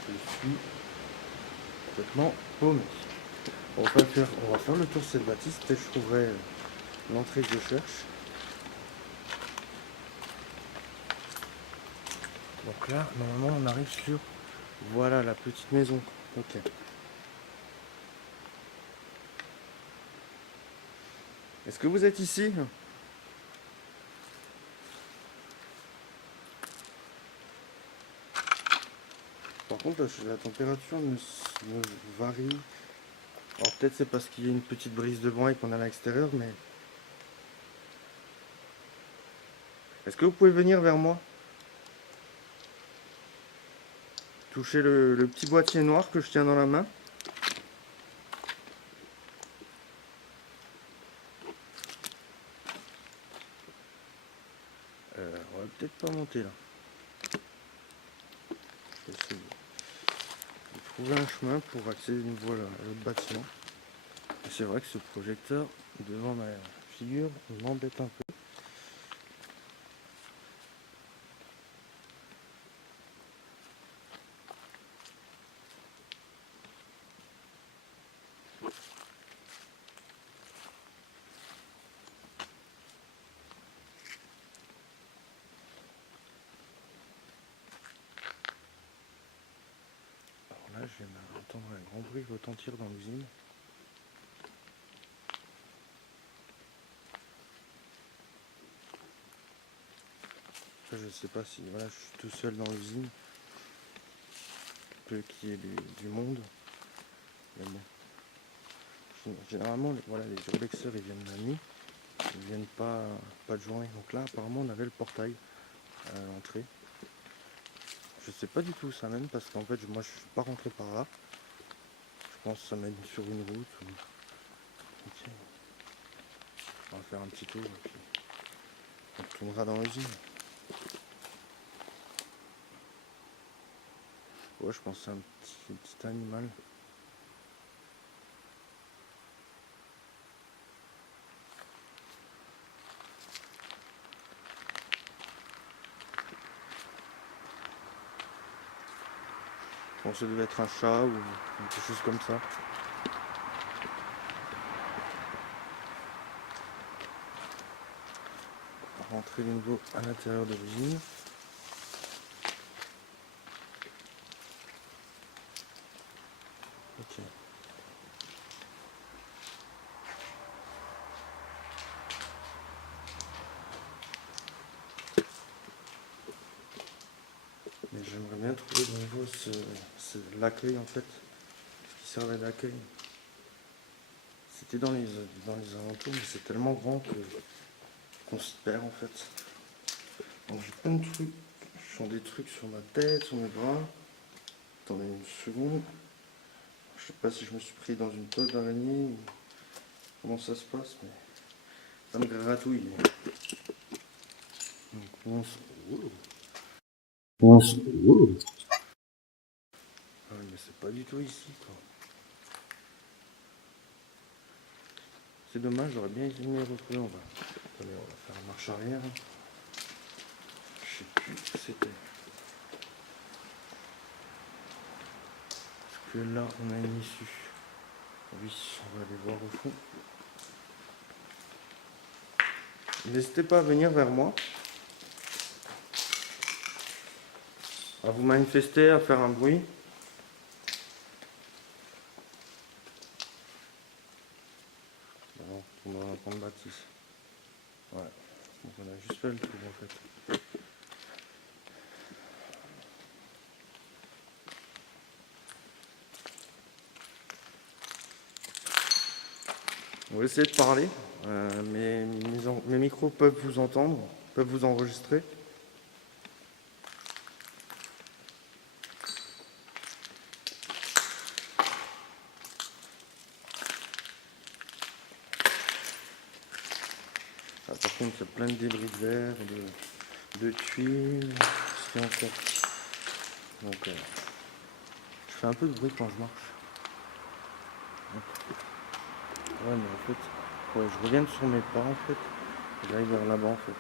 Je suis complètement paumé. On va faire le tour de cette bâtisse. Peut-être que je trouverai l'entrée que je cherche. Donc là, normalement, on arrive sur... Voilà, la petite maison. Ok. Est-ce que vous êtes ici? Par contre, la température me varie. Alors peut-être c'est parce qu'il y a une petite brise de vent et qu'on est à l'extérieur, mais... Est-ce que vous pouvez venir vers moi? Toucher le petit boîtier noir que je tiens dans la main. On va peut-être pas monter là. Je vais essayer de trouver un chemin pour accéder à l'autre bâtiment. Et c'est vrai que ce projecteur devant ma figure m'embête un peu. Alors là, je viens d'entendre un grand bruit retentir dans l'usine. Je sais pas si voilà, je suis tout seul dans l'usine. Peu qu'il y ait du monde. Mais bon. Généralement, voilà, les urbexeurs ils viennent la nuit. Ils viennent pas de journée. Donc là, apparemment, on avait le portail à l'entrée. Je sais pas du tout ça même parce qu'en fait, moi, je suis pas rentré par là. Je pense que ça mène sur une route. Ok. On va faire un petit tour et puis on retournera dans l'usine. Ouais, je pense que c'est un petit animal. Je pense que ça devait être un chat ou quelque chose comme ça. On va rentrer de nouveau à l'intérieur de l'usine. Ok. Mais j'aimerais bien trouver de nouveau l'accueil en fait, ce qui servait d'accueil. C'était dans les alentours, mais c'est tellement grand qu'on s'y perd en fait. Donc j'ai plein de trucs, je sens des trucs sur ma tête, sur mes bras. Attendez une seconde. Je sais pas si je me suis pris dans une toile d'araignée ou comment ça se passe, mais ça me gratouille. Donc ah, mais c'est pas du tout ici quoi. C'est dommage, j'aurais bien aimé retrouver. On va faire une marche arrière. Je sais plus ce que c'était. Parce que là, on a une issue. Oui, on va aller voir au fond. N'hésitez pas à venir vers moi. À vous manifester, à faire un bruit. Bon, on va prendre Baptiste. Ouais. Donc on a juste fait le tour en fait. On va essayer de parler. Mes micros peuvent vous entendre, peuvent vous enregistrer. Ah, par contre, il y a plein de débris de verre, de tuiles. C'est encore. Donc, je fais un peu de bruit quand je marche. Ouais, mais en fait, ouais, je reviens sur mes pas en fait. J'arrive vers là-bas en fait.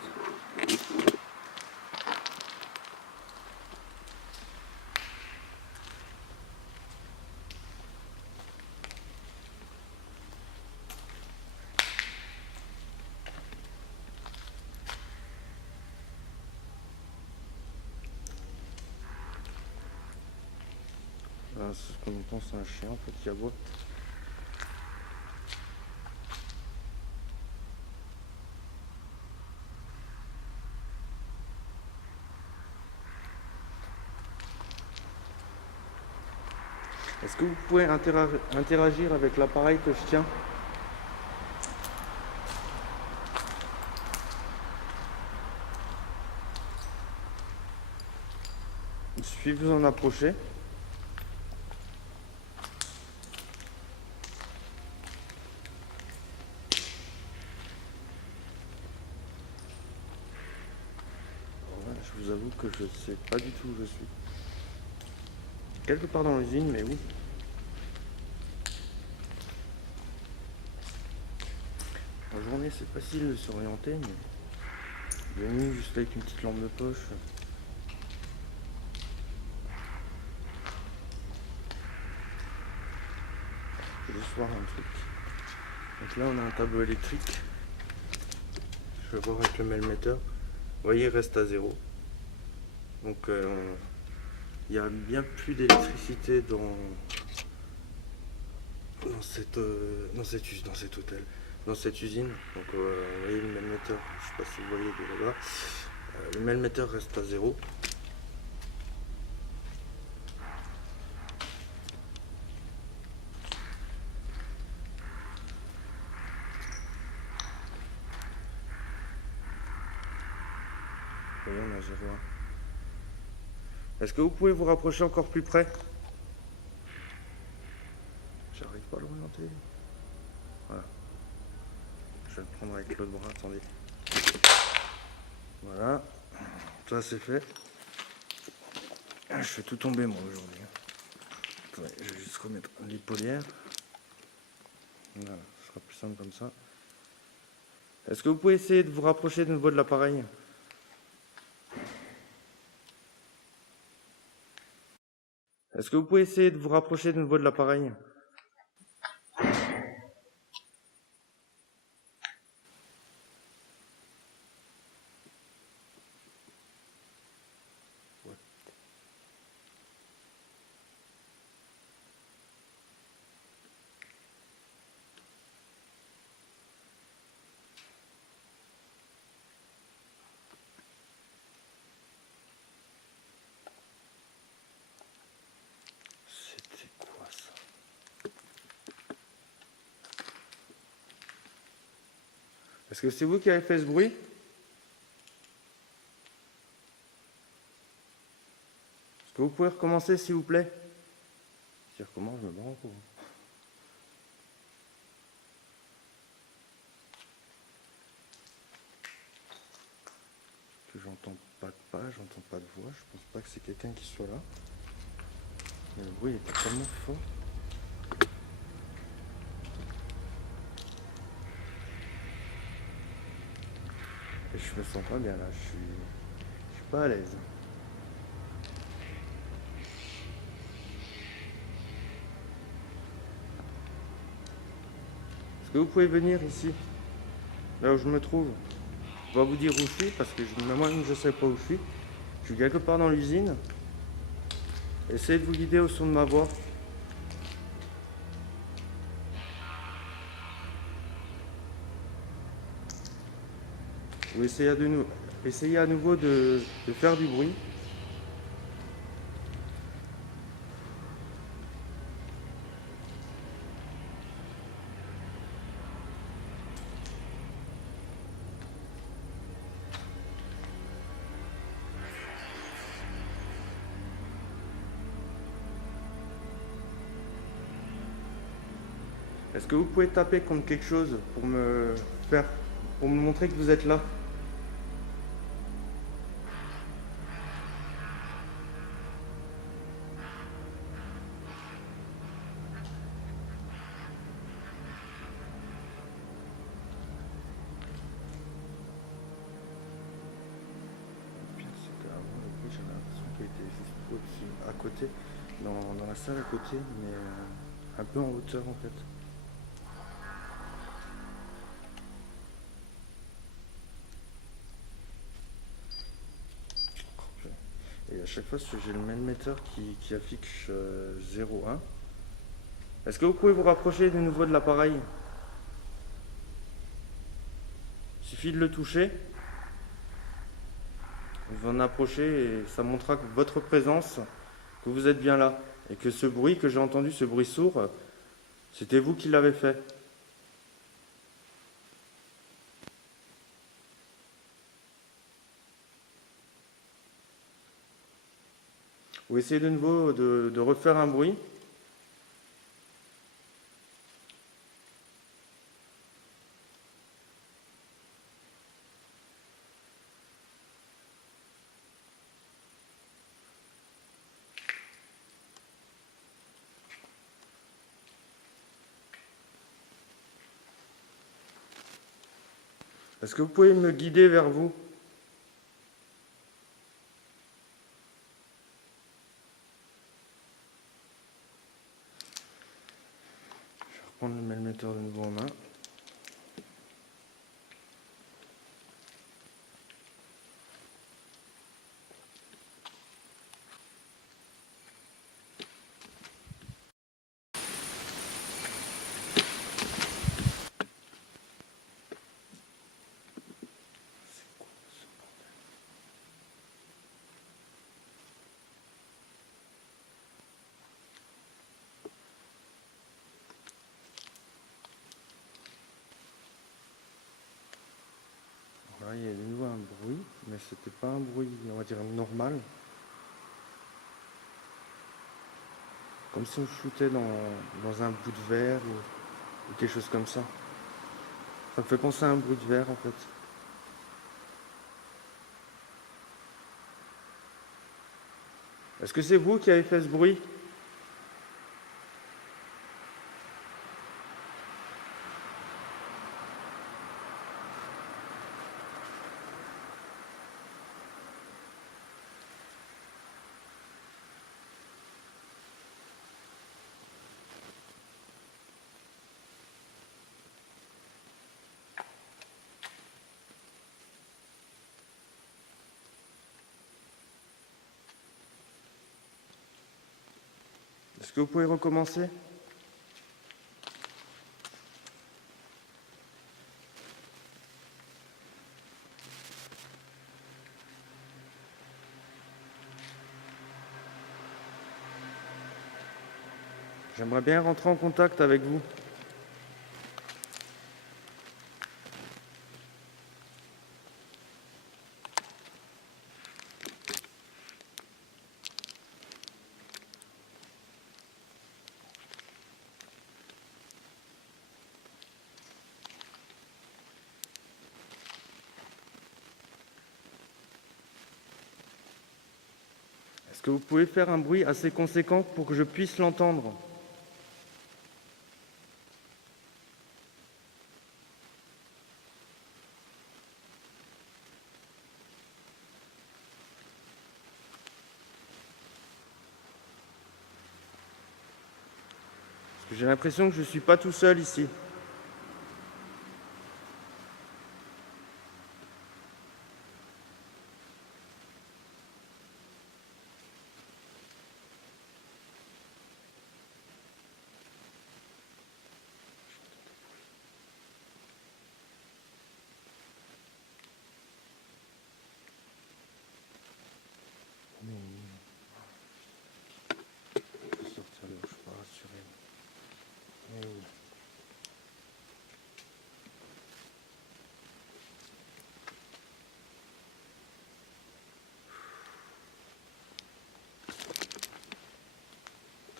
c'est ce qu'on pense, c'est un chien en fait qui aboie. Est-ce que vous pouvez interagir avec l'appareil que je tiens? Il suffit de vous en approcher. Voilà, je vous avoue que je sais pas du tout où je suis. Quelque part dans l'usine, mais où? En journée, c'est facile de s'orienter, mais de nuit, juste avec une petite lampe de poche. Je vais juste voir un truc. Donc là, on a un tableau électrique. Je vais voir avec le melmetteur. Vous voyez, il reste à 0. Donc, il y a bien plus d'électricité dans cet hôtel, dans cette usine. Donc, vous voyez le melmetteur, je ne sais pas si vous voyez de là-bas. Le melmetteur reste à 0. Vous voyez, on a 0,1. Est-ce que vous pouvez vous rapprocher encore plus près? J'arrive pas à l'orienter. Voilà. Je vais le prendre avec l'autre bras, attendez. Voilà. Ça c'est fait. Je fais tout tomber moi aujourd'hui. Attendez, je vais juste remettre l'épaulière. Voilà, ce sera plus simple comme ça. Est-ce que vous pouvez essayer de vous rapprocher de nouveau de l'appareil? Est-ce que vous pouvez essayer de vous rapprocher de nouveau de l'appareil? C'était quoi ça? Est-ce que c'est vous qui avez fait ce bruit? Est-ce que vous pouvez recommencer s'il vous plaît? Si je recommence, je me barre en courant. Que j'entends pas de pas, j'entends pas de voix, je pense pas que c'est quelqu'un qui soit là. Mais le bruit était tellement fort. Et je me sens pas bien là, je suis pas à l'aise. Est-ce que vous pouvez venir ici, là où je me trouve? Je vais vous dire où je suis parce que moi-même je sais pas où je suis. Je suis quelque part dans l'usine. Essayez de vous guider au son de ma voix. Vous essayez à nouveau de faire du bruit. Est-ce que vous pouvez taper contre quelque chose pour pour me montrer que vous êtes là? Le pire, c'est qu'avant, le bruit, j'avais l'impression qu'il était juste au-dessus, à côté, dans la salle à côté, mais un peu en hauteur en fait. Et à chaque fois j'ai le même émetteur qui affiche 0,1. Est-ce que vous pouvez vous rapprocher de nouveau de l'appareil? Il suffit de le toucher. Vous en approchez et ça montrera que votre présence, que vous êtes bien là. Et que ce bruit que j'ai entendu, ce bruit sourd, c'était vous qui l'avez fait. Vous essayez de nouveau de refaire un bruit. Est-ce que vous pouvez me guider vers vous? Je vais reprendre le mélméteur de nouveau en main. Voilà, il y a de nouveau un bruit, mais c'était pas un bruit, on va dire, normal. Comme si on shootait dans un bout de verre ou quelque chose comme ça. Ça me fait penser à un bruit de verre en fait. Est-ce que c'est vous qui avez fait ce bruit? Est-ce que vous pouvez recommencer? J'aimerais bien rentrer en contact avec vous. Est-ce que vous pouvez faire un bruit assez conséquent pour que je puisse l'entendre? Parce que j'ai l'impression que je ne suis pas tout seul ici. Je vais sortir le, je suis pas rassuré. Mais oui.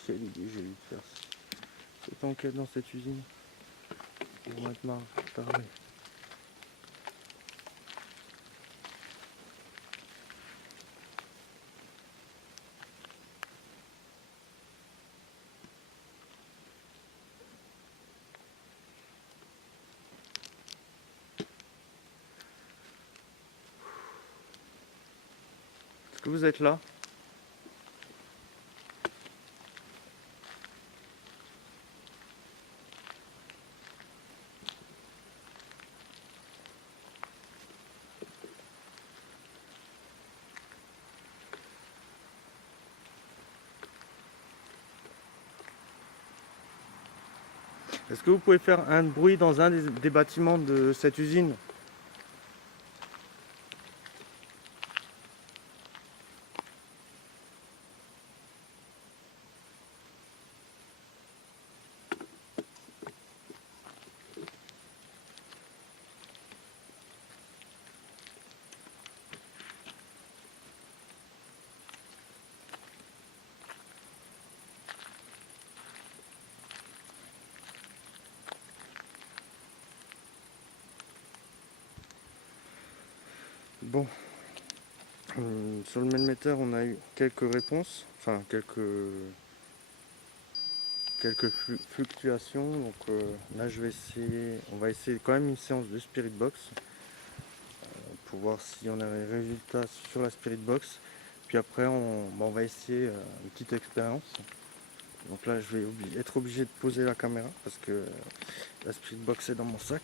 Quelle idée j'ai eu de faire cette enquête dans cette usine. Ils vont être marre, tardés. Est-ce que vous êtes là? Est-ce que vous pouvez faire un bruit dans un des bâtiments de cette usine? Bon, sur le mailmeter, on a eu quelques réponses, enfin quelques fluctuations. Donc là, on va essayer quand même une séance de Spirit Box pour voir si on a les résultats sur la Spirit Box. Puis après, on va essayer une petite expérience. Donc là, je vais être obligé de poser la caméra parce que la Spirit Box est dans mon sac.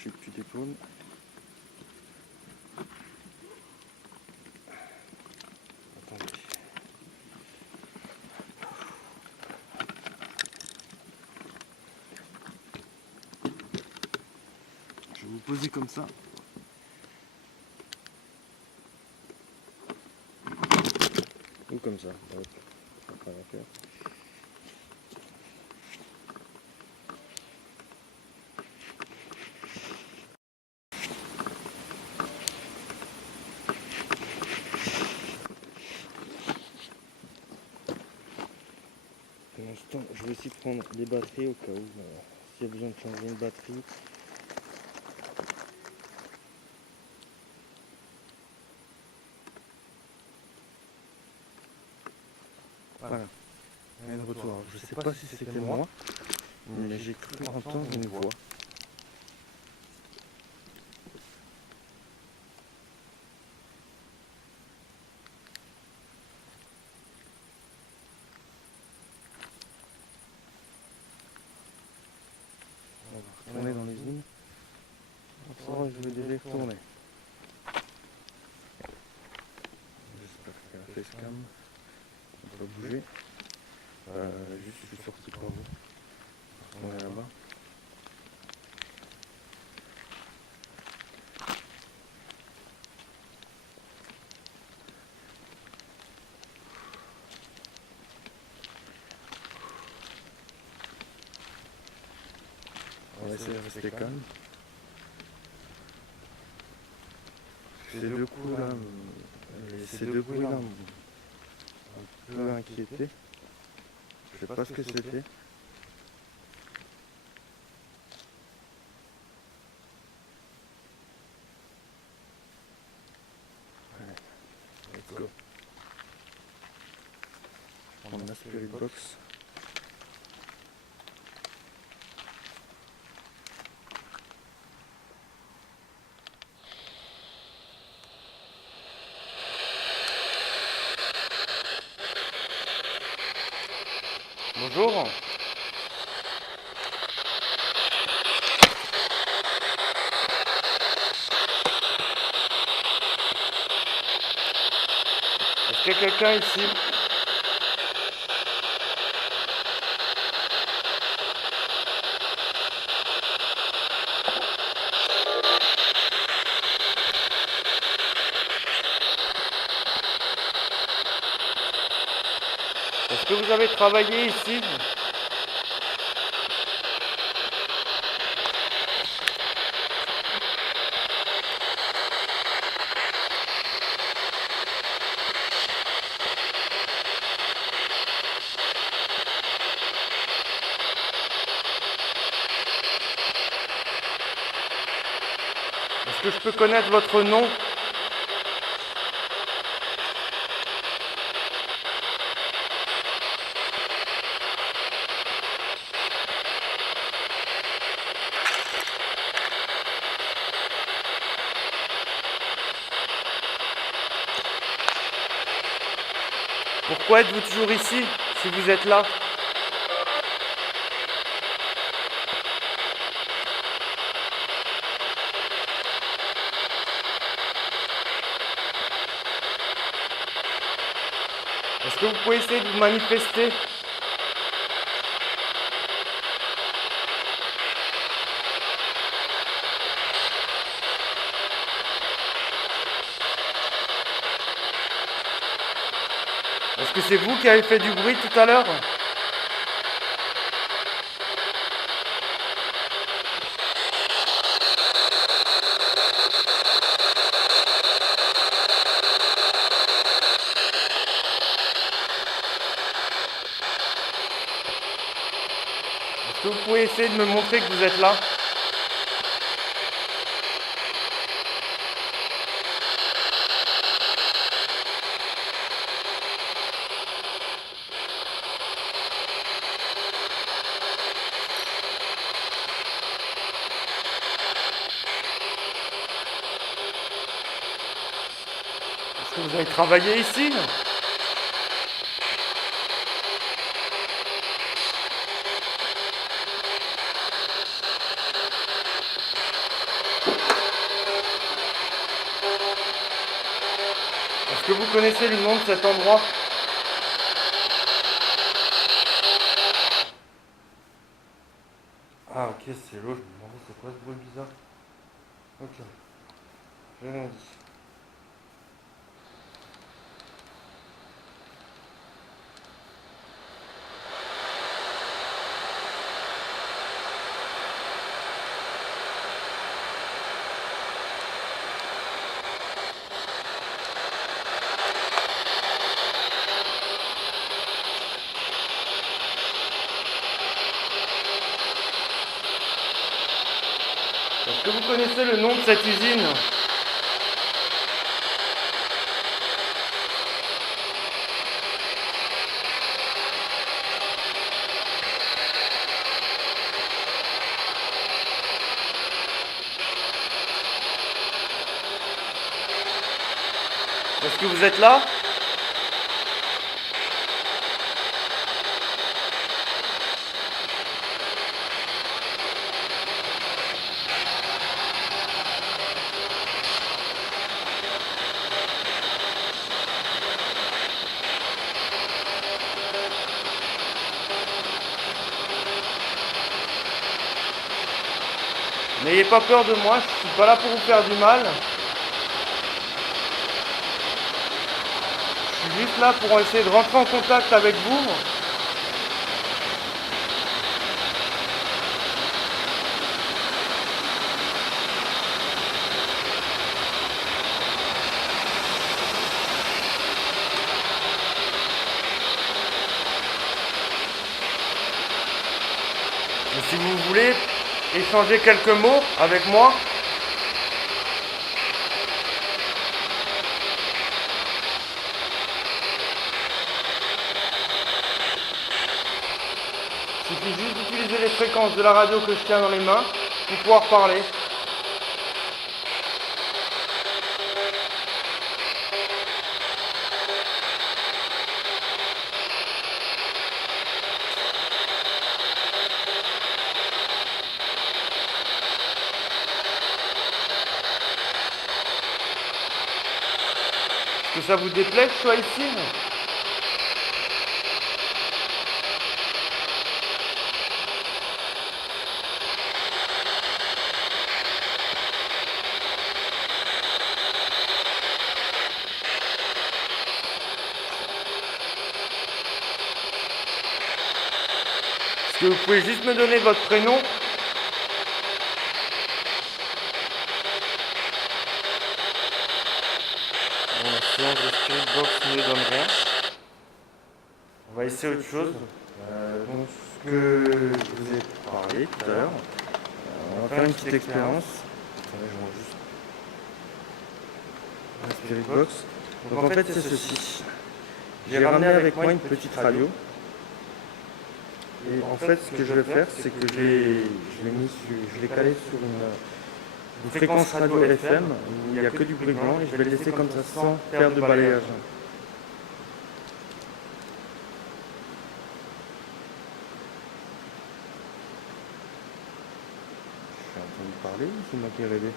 Je tu détournes. Attendez. Je vais vous poser comme ça. Ou comme ça. Hop. Après, on va faire. Pour l'instant, je vais aussi prendre les batteries au cas où s'il y a besoin de changer une batterie. Voilà. Rien de retour. Alors, je ne sais pas si c'était moi, mais j'ai cru entendre une voix. On va retourner dans l'usine. Bon, je vais déjà y retourner. J'espère qu'elle a fait cam. On va bouger. Juste, je suis sorti par vous. On est là-bas. On va essayer de rester calme. Ces deux coups là, ces deux bruits là m'ont un peu inquiété. Je sais pas ce que c'était. Let's go. On a Spirit Box. Bonjour. Est-ce qu'il y a quelqu'un ici? Est-ce que vous avez travaillé ici? Est-ce que je peux connaître votre nom? Pourquoi êtes-vous toujours ici, si vous êtes là? Est-ce que vous pouvez essayer de vous manifester? Est-ce que c'est vous qui avez fait du bruit tout à l'heure? Est-ce que vous pouvez essayer de me montrer que vous êtes là? Est-ce que vous avez travaillé ici? Est-ce que vous connaissez le nom de cet endroit? Ah ok, c'est l'eau, je me demandais c'est quoi ce bruit bizarre. Ok, j'ai rien dit. Est-ce que vous connaissez le nom de cette usine? Est-ce que vous êtes là? N'ayez pas peur de moi, je suis pas là pour vous faire du mal. Je suis juste là pour essayer de rentrer en contact avec vous. Et si vous voulez échanger quelques mots avec moi, il suffit juste d'utiliser les fréquences de la radio que je tiens dans les mains pour pouvoir parler. Est-ce que ça vous déplaît que je sois ici? Est-ce que vous pouvez juste me donner votre prénom? Bon, la séance de Spirit Box ne donne rien. On va essayer autre chose. Donc, ce que je vous ai parlé tout à l'heure, on va faire une petite expérience. Attendez, je range juste la Spirit Box. Donc en fait, c'est ceci. J'ai ramené avec moi une petite radio. Et en fait, ce que je vais faire, c'est que je l'ai calé sur une fréquence radio FM où il n'y a que du bruit blanc et je vais le laisser comme ça sans faire de balayage. Je suis en train de parler ou c'est moi qui ai rêvé?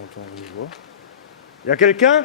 entend une voix. Y a quelqu'un?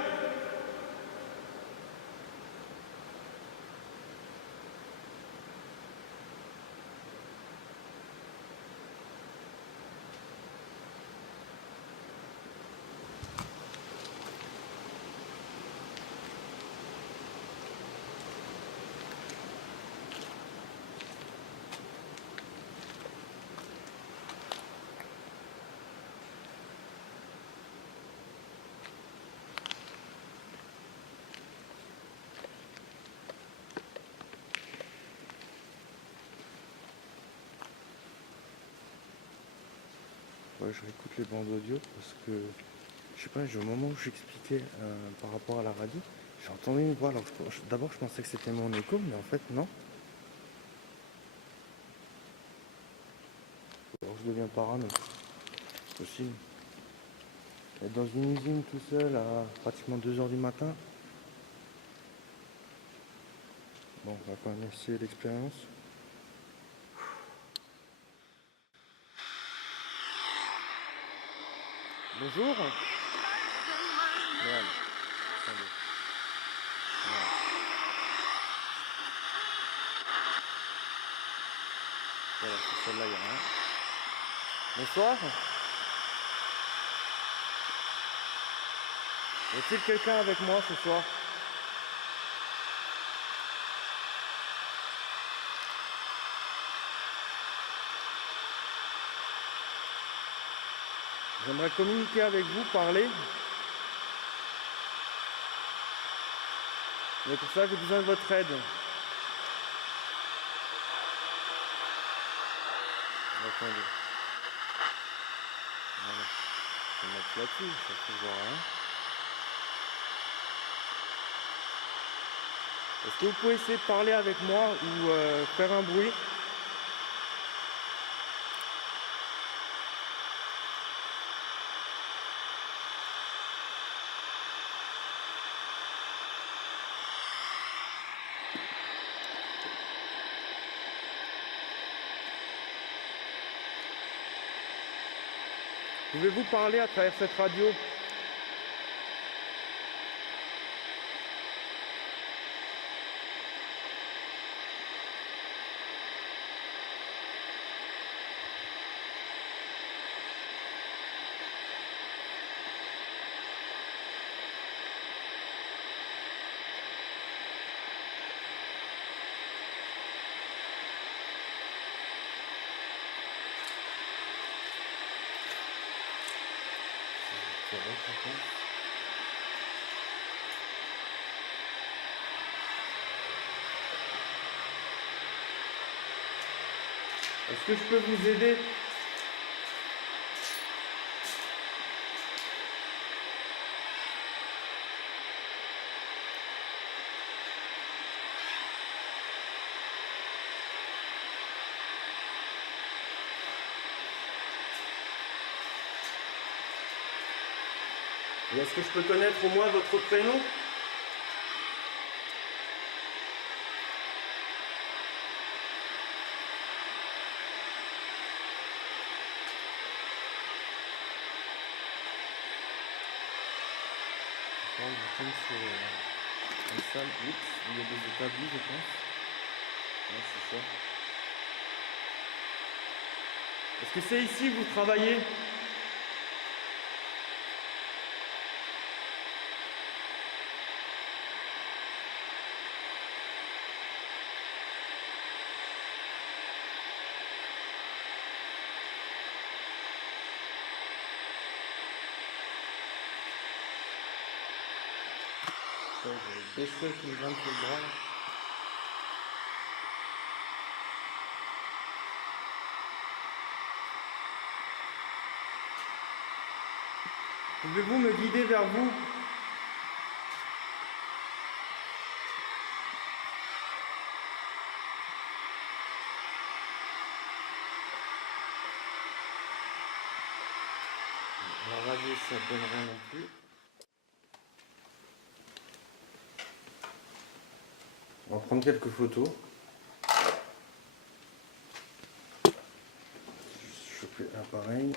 Ouais, je réécoute les bandes audio parce que je sais pas, au moment où j'expliquais par rapport à la radio, j'ai entendu une voix. Alors d'abord je pensais que c'était mon écho, mais en fait non. Alors je deviens parano. C'est possible. Être dans une usine tout seul à pratiquement 2 heures du matin. Bon, on va quand même essayer l'expérience. Bonjour. Voilà. Attendez. Voilà. Voilà, c'est celle-là, il n'y a rien. Bonsoir. Y a-t-il quelqu'un avec moi ce soir? J'aimerais communiquer avec vous, parler. Mais pour ça, j'ai besoin de votre aide. Attendez. Voilà. Je vais mettre là-dessus, ça ne voit rien. Est-ce que vous pouvez essayer de parler avec moi ou faire un bruit? Pouvez-vous parler à travers cette radio? C'est vrai, je pense. Est-ce que je peux vous aider? Et est-ce que je peux connaître au moins votre prénom? On tombe sur une salle X où il y a des établis, je pense. Ouais, c'est ça. Est-ce que c'est ici que vous travaillez? J'ai des cheveux qui me viennent sur le bras. Pouvez-vous me guider vers vous? La radio, ça ne donne rien non plus. On va prendre quelques photos. Je choper l'appareil.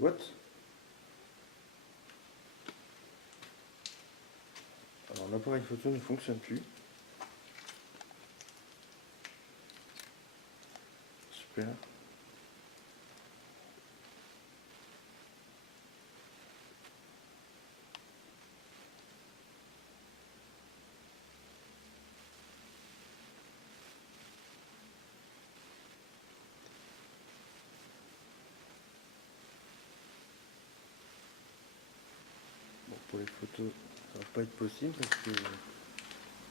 What? Alors l'appareil photo ne fonctionne plus. Super. Bon, pour les photos, ça va pas être possible parce que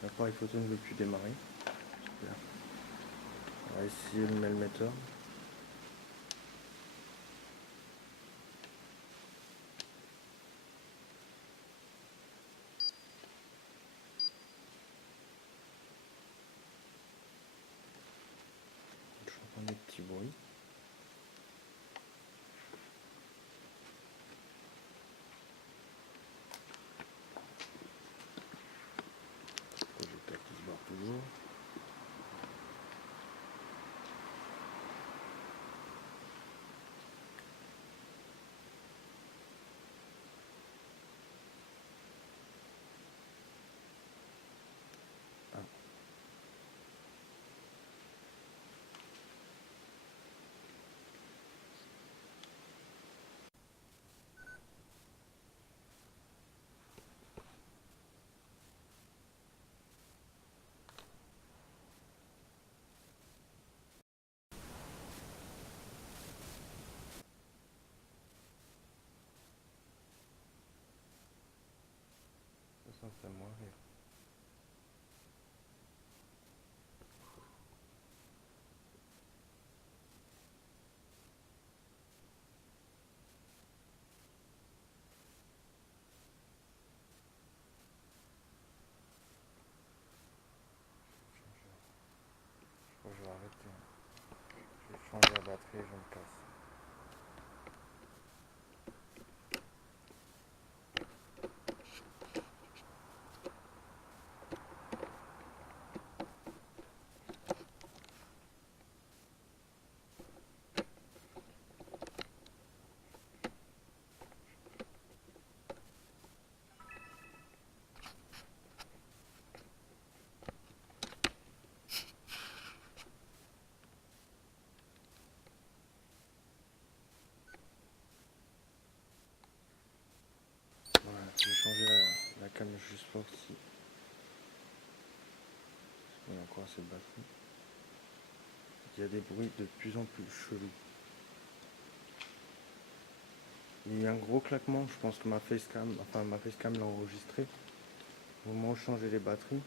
l'appareil photo ne veut plus démarrer. Super. On va essayer le Melmeter. J'entends des petits bruits. Projecteur qui se barre toujours. Ah. Ça me fait moins rire. Je crois que je vais arrêter. Je vais changer la batterie et je me casse. Voilà, je vais changer la cam juste pour si il y a encore assez de batterie. Il y a des bruits de plus en plus chelous. Il y a un gros claquement, je pense que ma facecam l'a enregistré au moment où je changeais les batteries.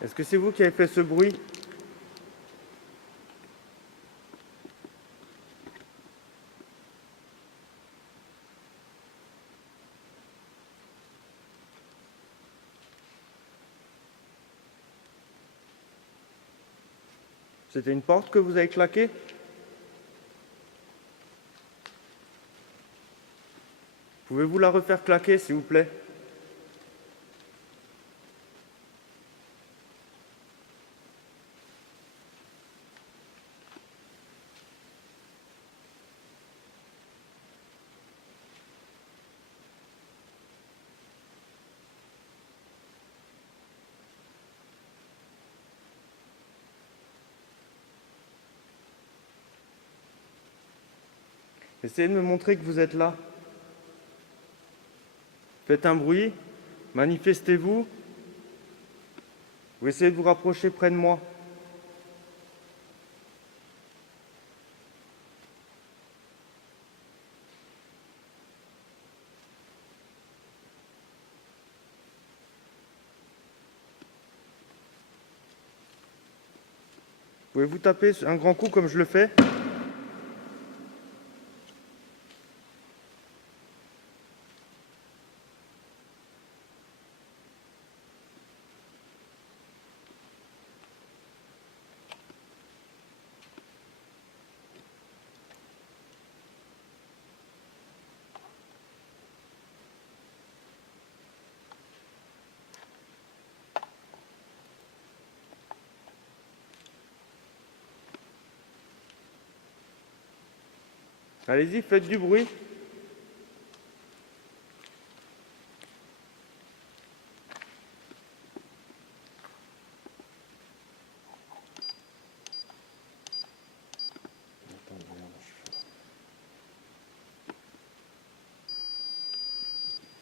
Est-ce que c'est vous qui avez fait ce bruit? C'était une porte que vous avez claquée? Pouvez-vous la refaire claquer, s'il vous plaît? Essayez de me montrer que vous êtes là. Faites un bruit, manifestez-vous, ou essayez de vous rapprocher près de moi. Pouvez-vous taper un grand coup comme je le fais? Allez-y, faites du bruit. Attends, merde,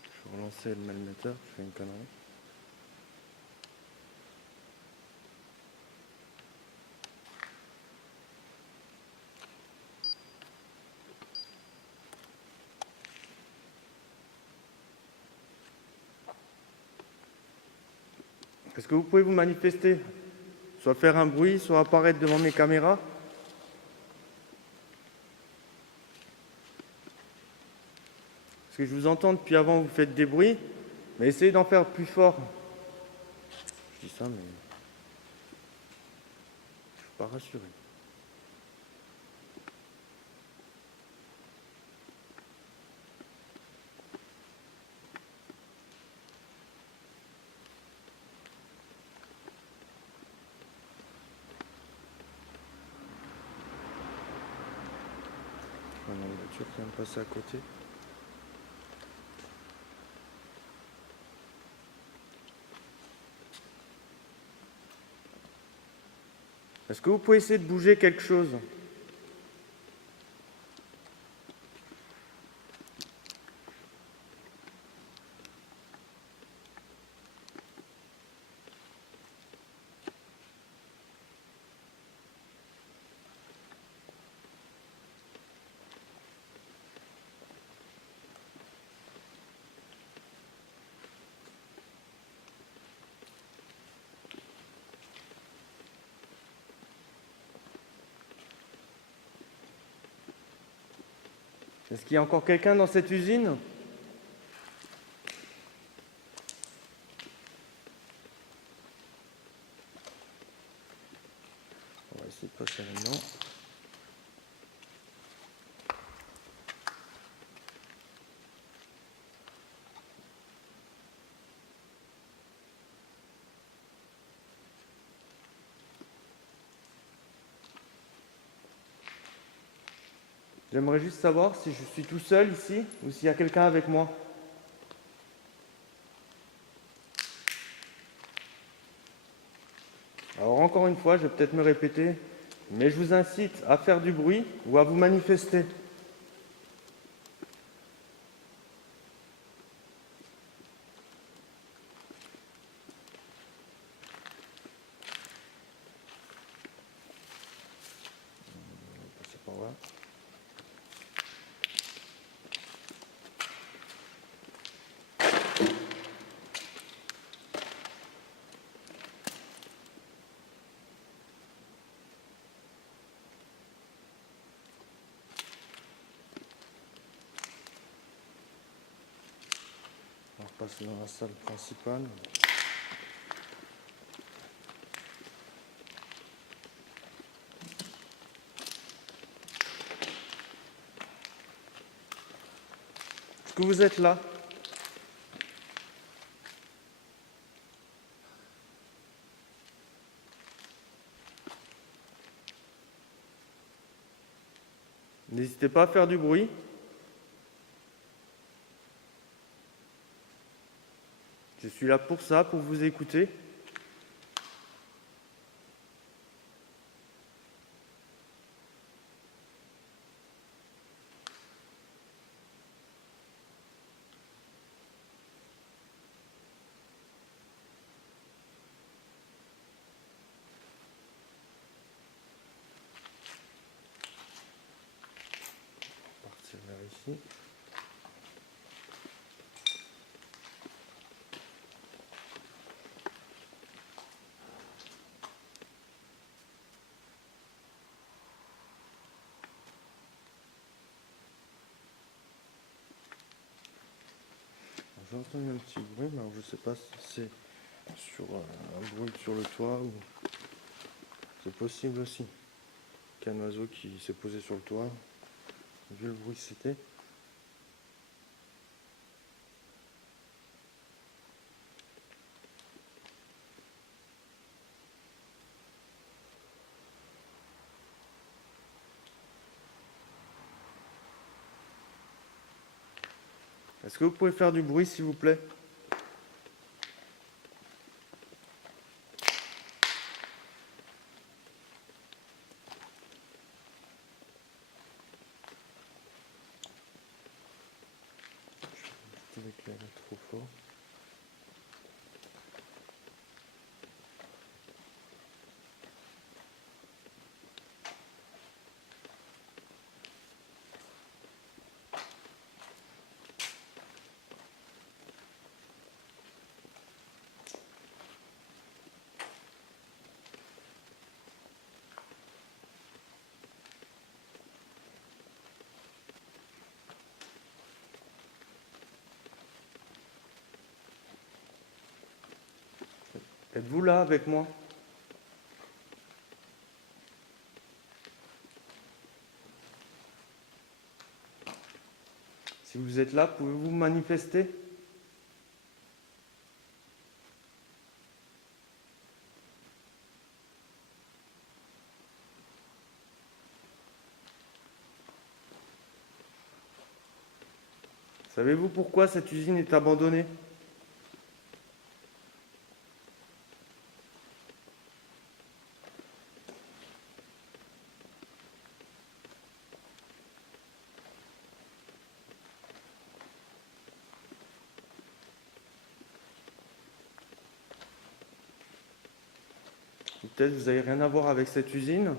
je vais relancer le malmetteur, je fais une connerie. Est-ce que vous pouvez vous manifester? Soit faire un bruit, soit apparaître devant mes caméras. Parce que je vous entends depuis avant, vous faites des bruits, mais essayez d'en faire plus fort. Je dis ça, mais je ne suis pas rassuré. On a une voiture qui vient de passer à côté. Est-ce que vous pouvez essayer de bouger quelque chose? Est-ce qu'il y a encore quelqu'un dans cette usine? On va essayer de passer là-dedans. J'aimerais juste savoir si je suis tout seul ici ou s'il y a quelqu'un avec moi. Alors encore une fois, je vais peut-être me répéter, mais je vous incite à faire du bruit ou à vous manifester. On va passer par là. On va repasser dans la salle principale. Est-ce que vous êtes là? N'hésitez pas à faire du bruit. Je suis là pour ça, pour vous écouter. On va partir vers ici. J'ai entendu un petit bruit, mais alors je ne sais pas si c'est sur un bruit sur le toit ou c'est possible aussi qu'il y a un oiseau qui s'est posé sur le toit, vu le bruit que c'était. Est-ce que vous pouvez faire du bruit, s'il vous plaît? Je vais éclairer trop fort. Êtes-vous là avec moi? Si vous êtes là, pouvez-vous manifester? Savez-vous pourquoi cette usine est abandonnée? Peut-être vous n'avez rien à voir avec cette usine.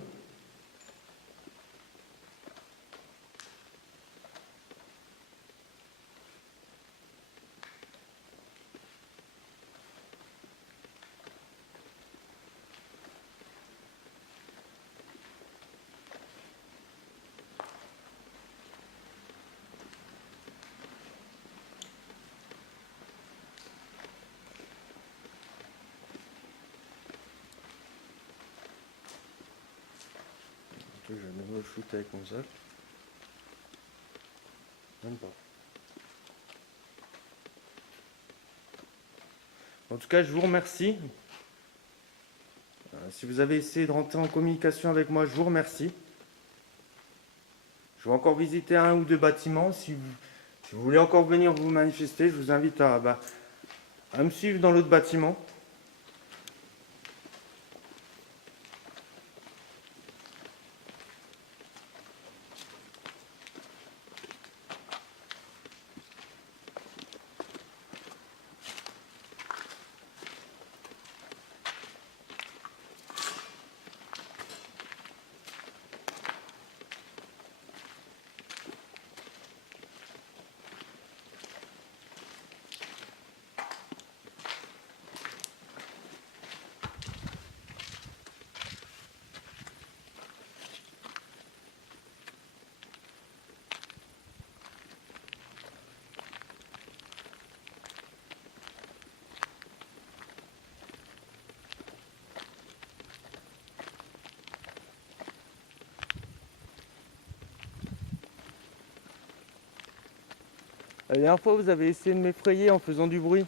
Je vais même le shooter avec mon sac. Même pas. En tout cas, je vous remercie. Si vous avez essayé de rentrer en communication avec moi, je vous remercie. Je vais encore visiter un ou deux bâtiments. Si vous voulez encore venir vous manifester, je vous invite à me suivre dans l'autre bâtiment. La dernière fois, vous avez essayé de m'effrayer en faisant du bruit.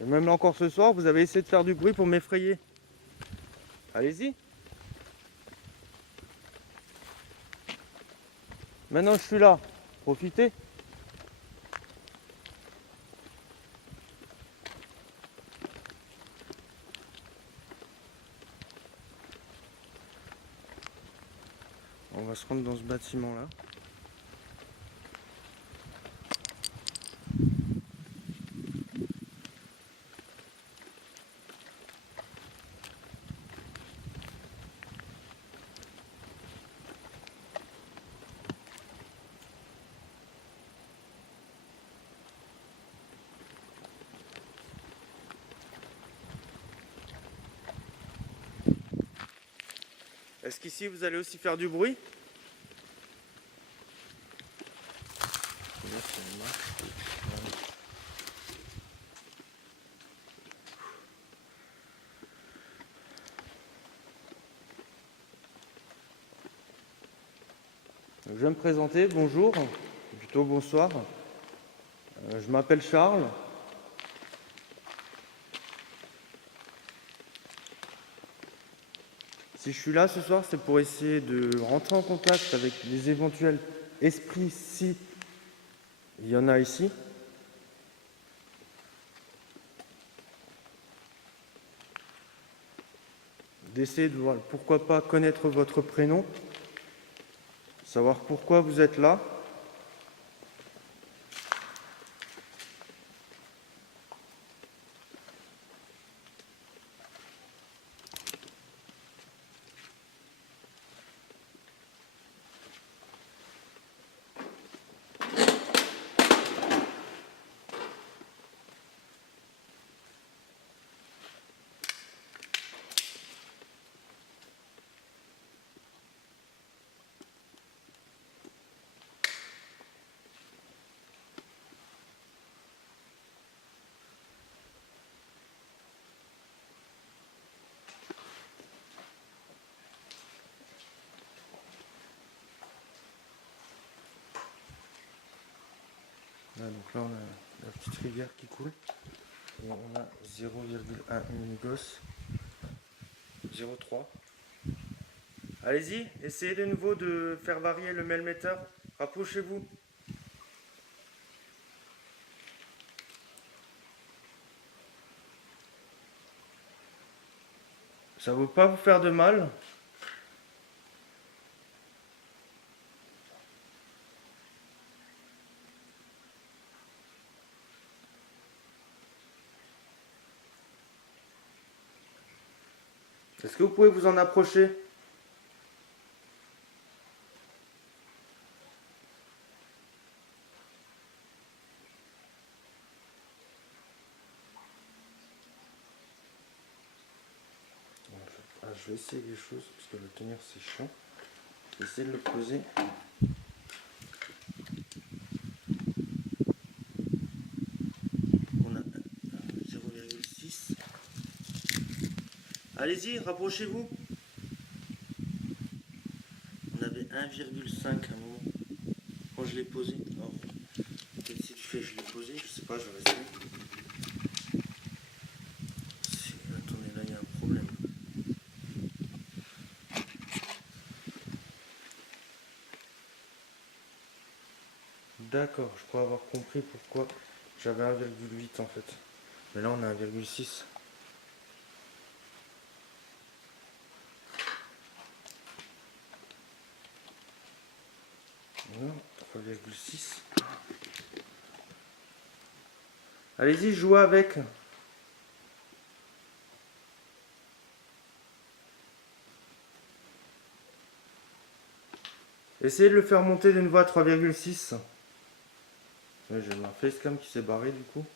Et même là encore ce soir, vous avez essayé de faire du bruit pour m'effrayer. Allez-y. Maintenant, je suis là. Profitez. On va se rendre dans ce bâtiment-là. Est-ce qu'ici vous allez aussi faire du bruit? Je vais me présenter, bonjour, plutôt bonsoir. Je m'appelle Charles. Si je suis là ce soir, c'est pour essayer de rentrer en contact avec les éventuels esprits, si Il y en a ici. D'essayer de voir, pourquoi pas connaître votre prénom, savoir pourquoi vous êtes là. Là, donc là, on a la petite rivière qui coule. Et on a 0,1 gosse. 0,3. Allez-y, essayez de nouveau de faire varier le mellmeter. Rapprochez-vous. Ça ne veut pas vous faire de mal. Est-ce que vous pouvez vous en approcher? Je vais essayer les choses, parce que le tenir c'est chiant. Je vais essayer de le poser. On a 0,6. Allez-y, rapprochez-vous. On avait 1,5 à un moment. Quand je l'ai posé. Alors, peut-être si tu fais je l'ai posé, je sais pas, je vais essayer. Attendez, là il y a un problème. D'accord, je crois avoir compris pourquoi j'avais 1,8 en fait. Mais là on a 1,6. Voilà, 3,6. Allez-y, jouez avec. Essayez de le faire monter d'une voix à 3,6. Ouais, j'ai ma facecam qui s'est barrée du coup.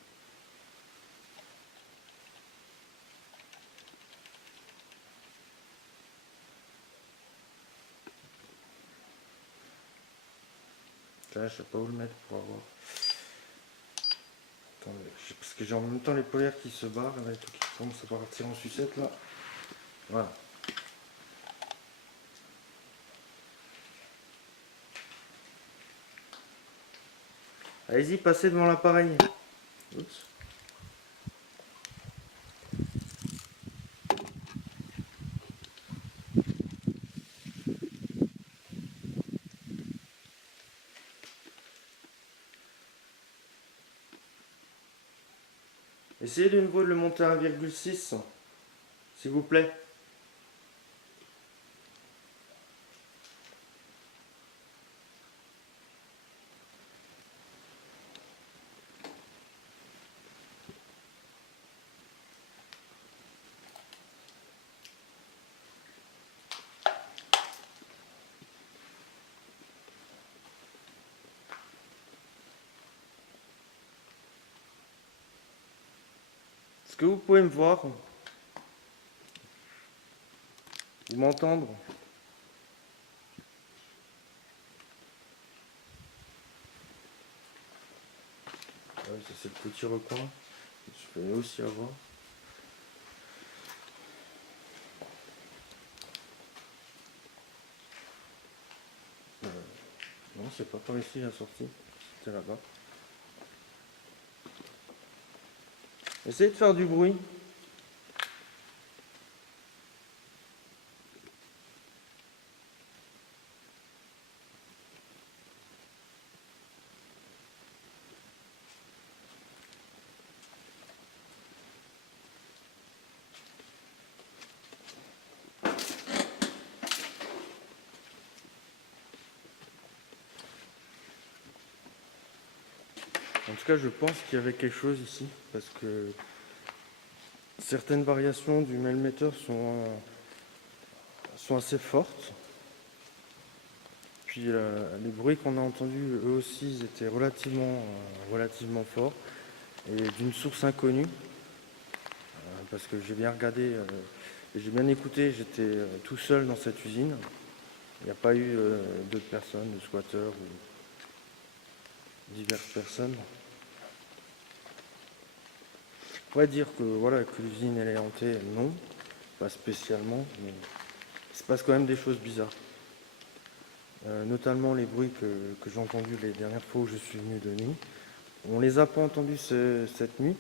Là, je sais pas où le mettre pour avoir. Attendez, parce que j'ai en même temps les polaires qui se barrent, là, et tout qui commence à partir en sucette là. Voilà. Allez-y, passez devant l'appareil. Oups. Essayez de nouveau de le monter à 1,6, s'il vous plaît. Est-ce que vous pouvez me voir? Vous m'entendre? Ah oui, ça c'est le petit recoin. Je peux aussi avoir. Non, c'est pas par ici la sortie. C'était là-bas. Essayez de faire du bruit. En tout cas, je pense qu'il y avait quelque chose ici, parce que certaines variations du mailmeter sont assez fortes. Puis les bruits qu'on a entendus, eux aussi, ils étaient relativement forts et d'une source inconnue. Parce que j'ai bien regardé et j'ai bien écouté, j'étais tout seul dans cette usine. Il n'y a pas eu d'autres personnes, de squatteurs ou diverses personnes. On pourrait dire que voilà que l'usine elle est hantée, non, pas spécialement, mais il se passe quand même des choses bizarres. Notamment les bruits que j'ai entendus les dernières fois où je suis venu de nuit. On les a pas entendus cette nuit,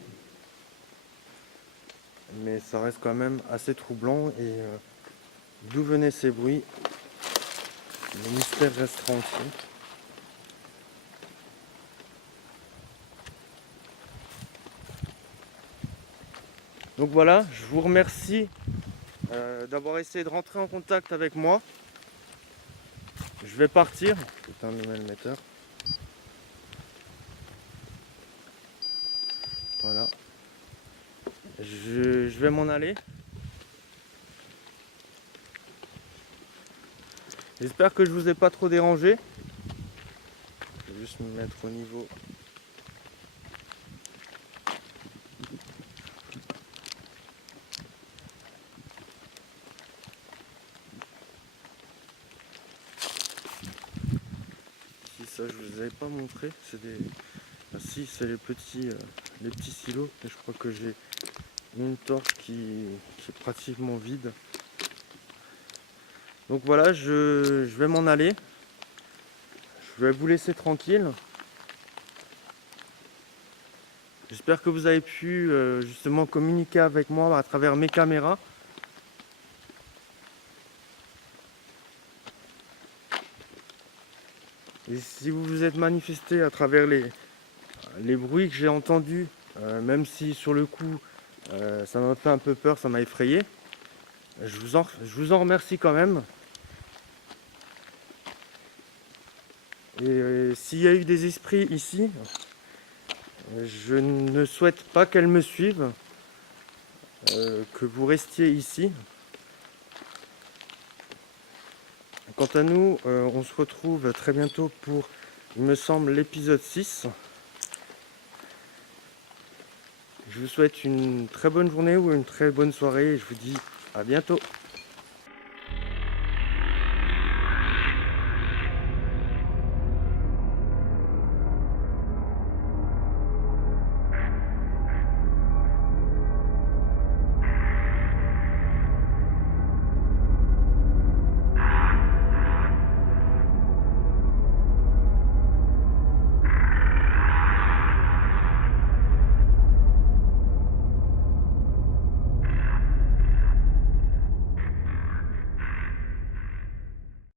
mais ça reste quand même assez troublant. Et d'où venaient ces bruits, le mystère restera entier. Donc voilà, je vous remercie d'avoir essayé de rentrer en contact avec moi. Je vais partir. C'est un nouvel émetteur. Voilà. Je vais m'en aller. J'espère que je vous ai pas trop dérangé. Je vais juste me mettre au niveau. Si ça je vous avais pas montré, c'est des. Ah, si c'est les petits silos. Et je crois que j'ai une torche qui est pratiquement vide. Donc voilà, je vais m'en aller. Je vais vous laisser tranquille. J'espère que vous avez pu justement communiquer avec moi à travers mes caméras. Et si vous vous êtes manifesté à travers les bruits que j'ai entendus, même si sur le coup ça m'a fait un peu peur, ça m'a effrayé, je vous en remercie quand même. Et s'il y a eu des esprits ici, je ne souhaite pas qu'elles me suivent, que vous restiez ici. Quant à nous, on se retrouve très bientôt pour, il me semble, l'épisode 6. Je vous souhaite une très bonne journée ou une très bonne soirée et je vous dis à bientôt.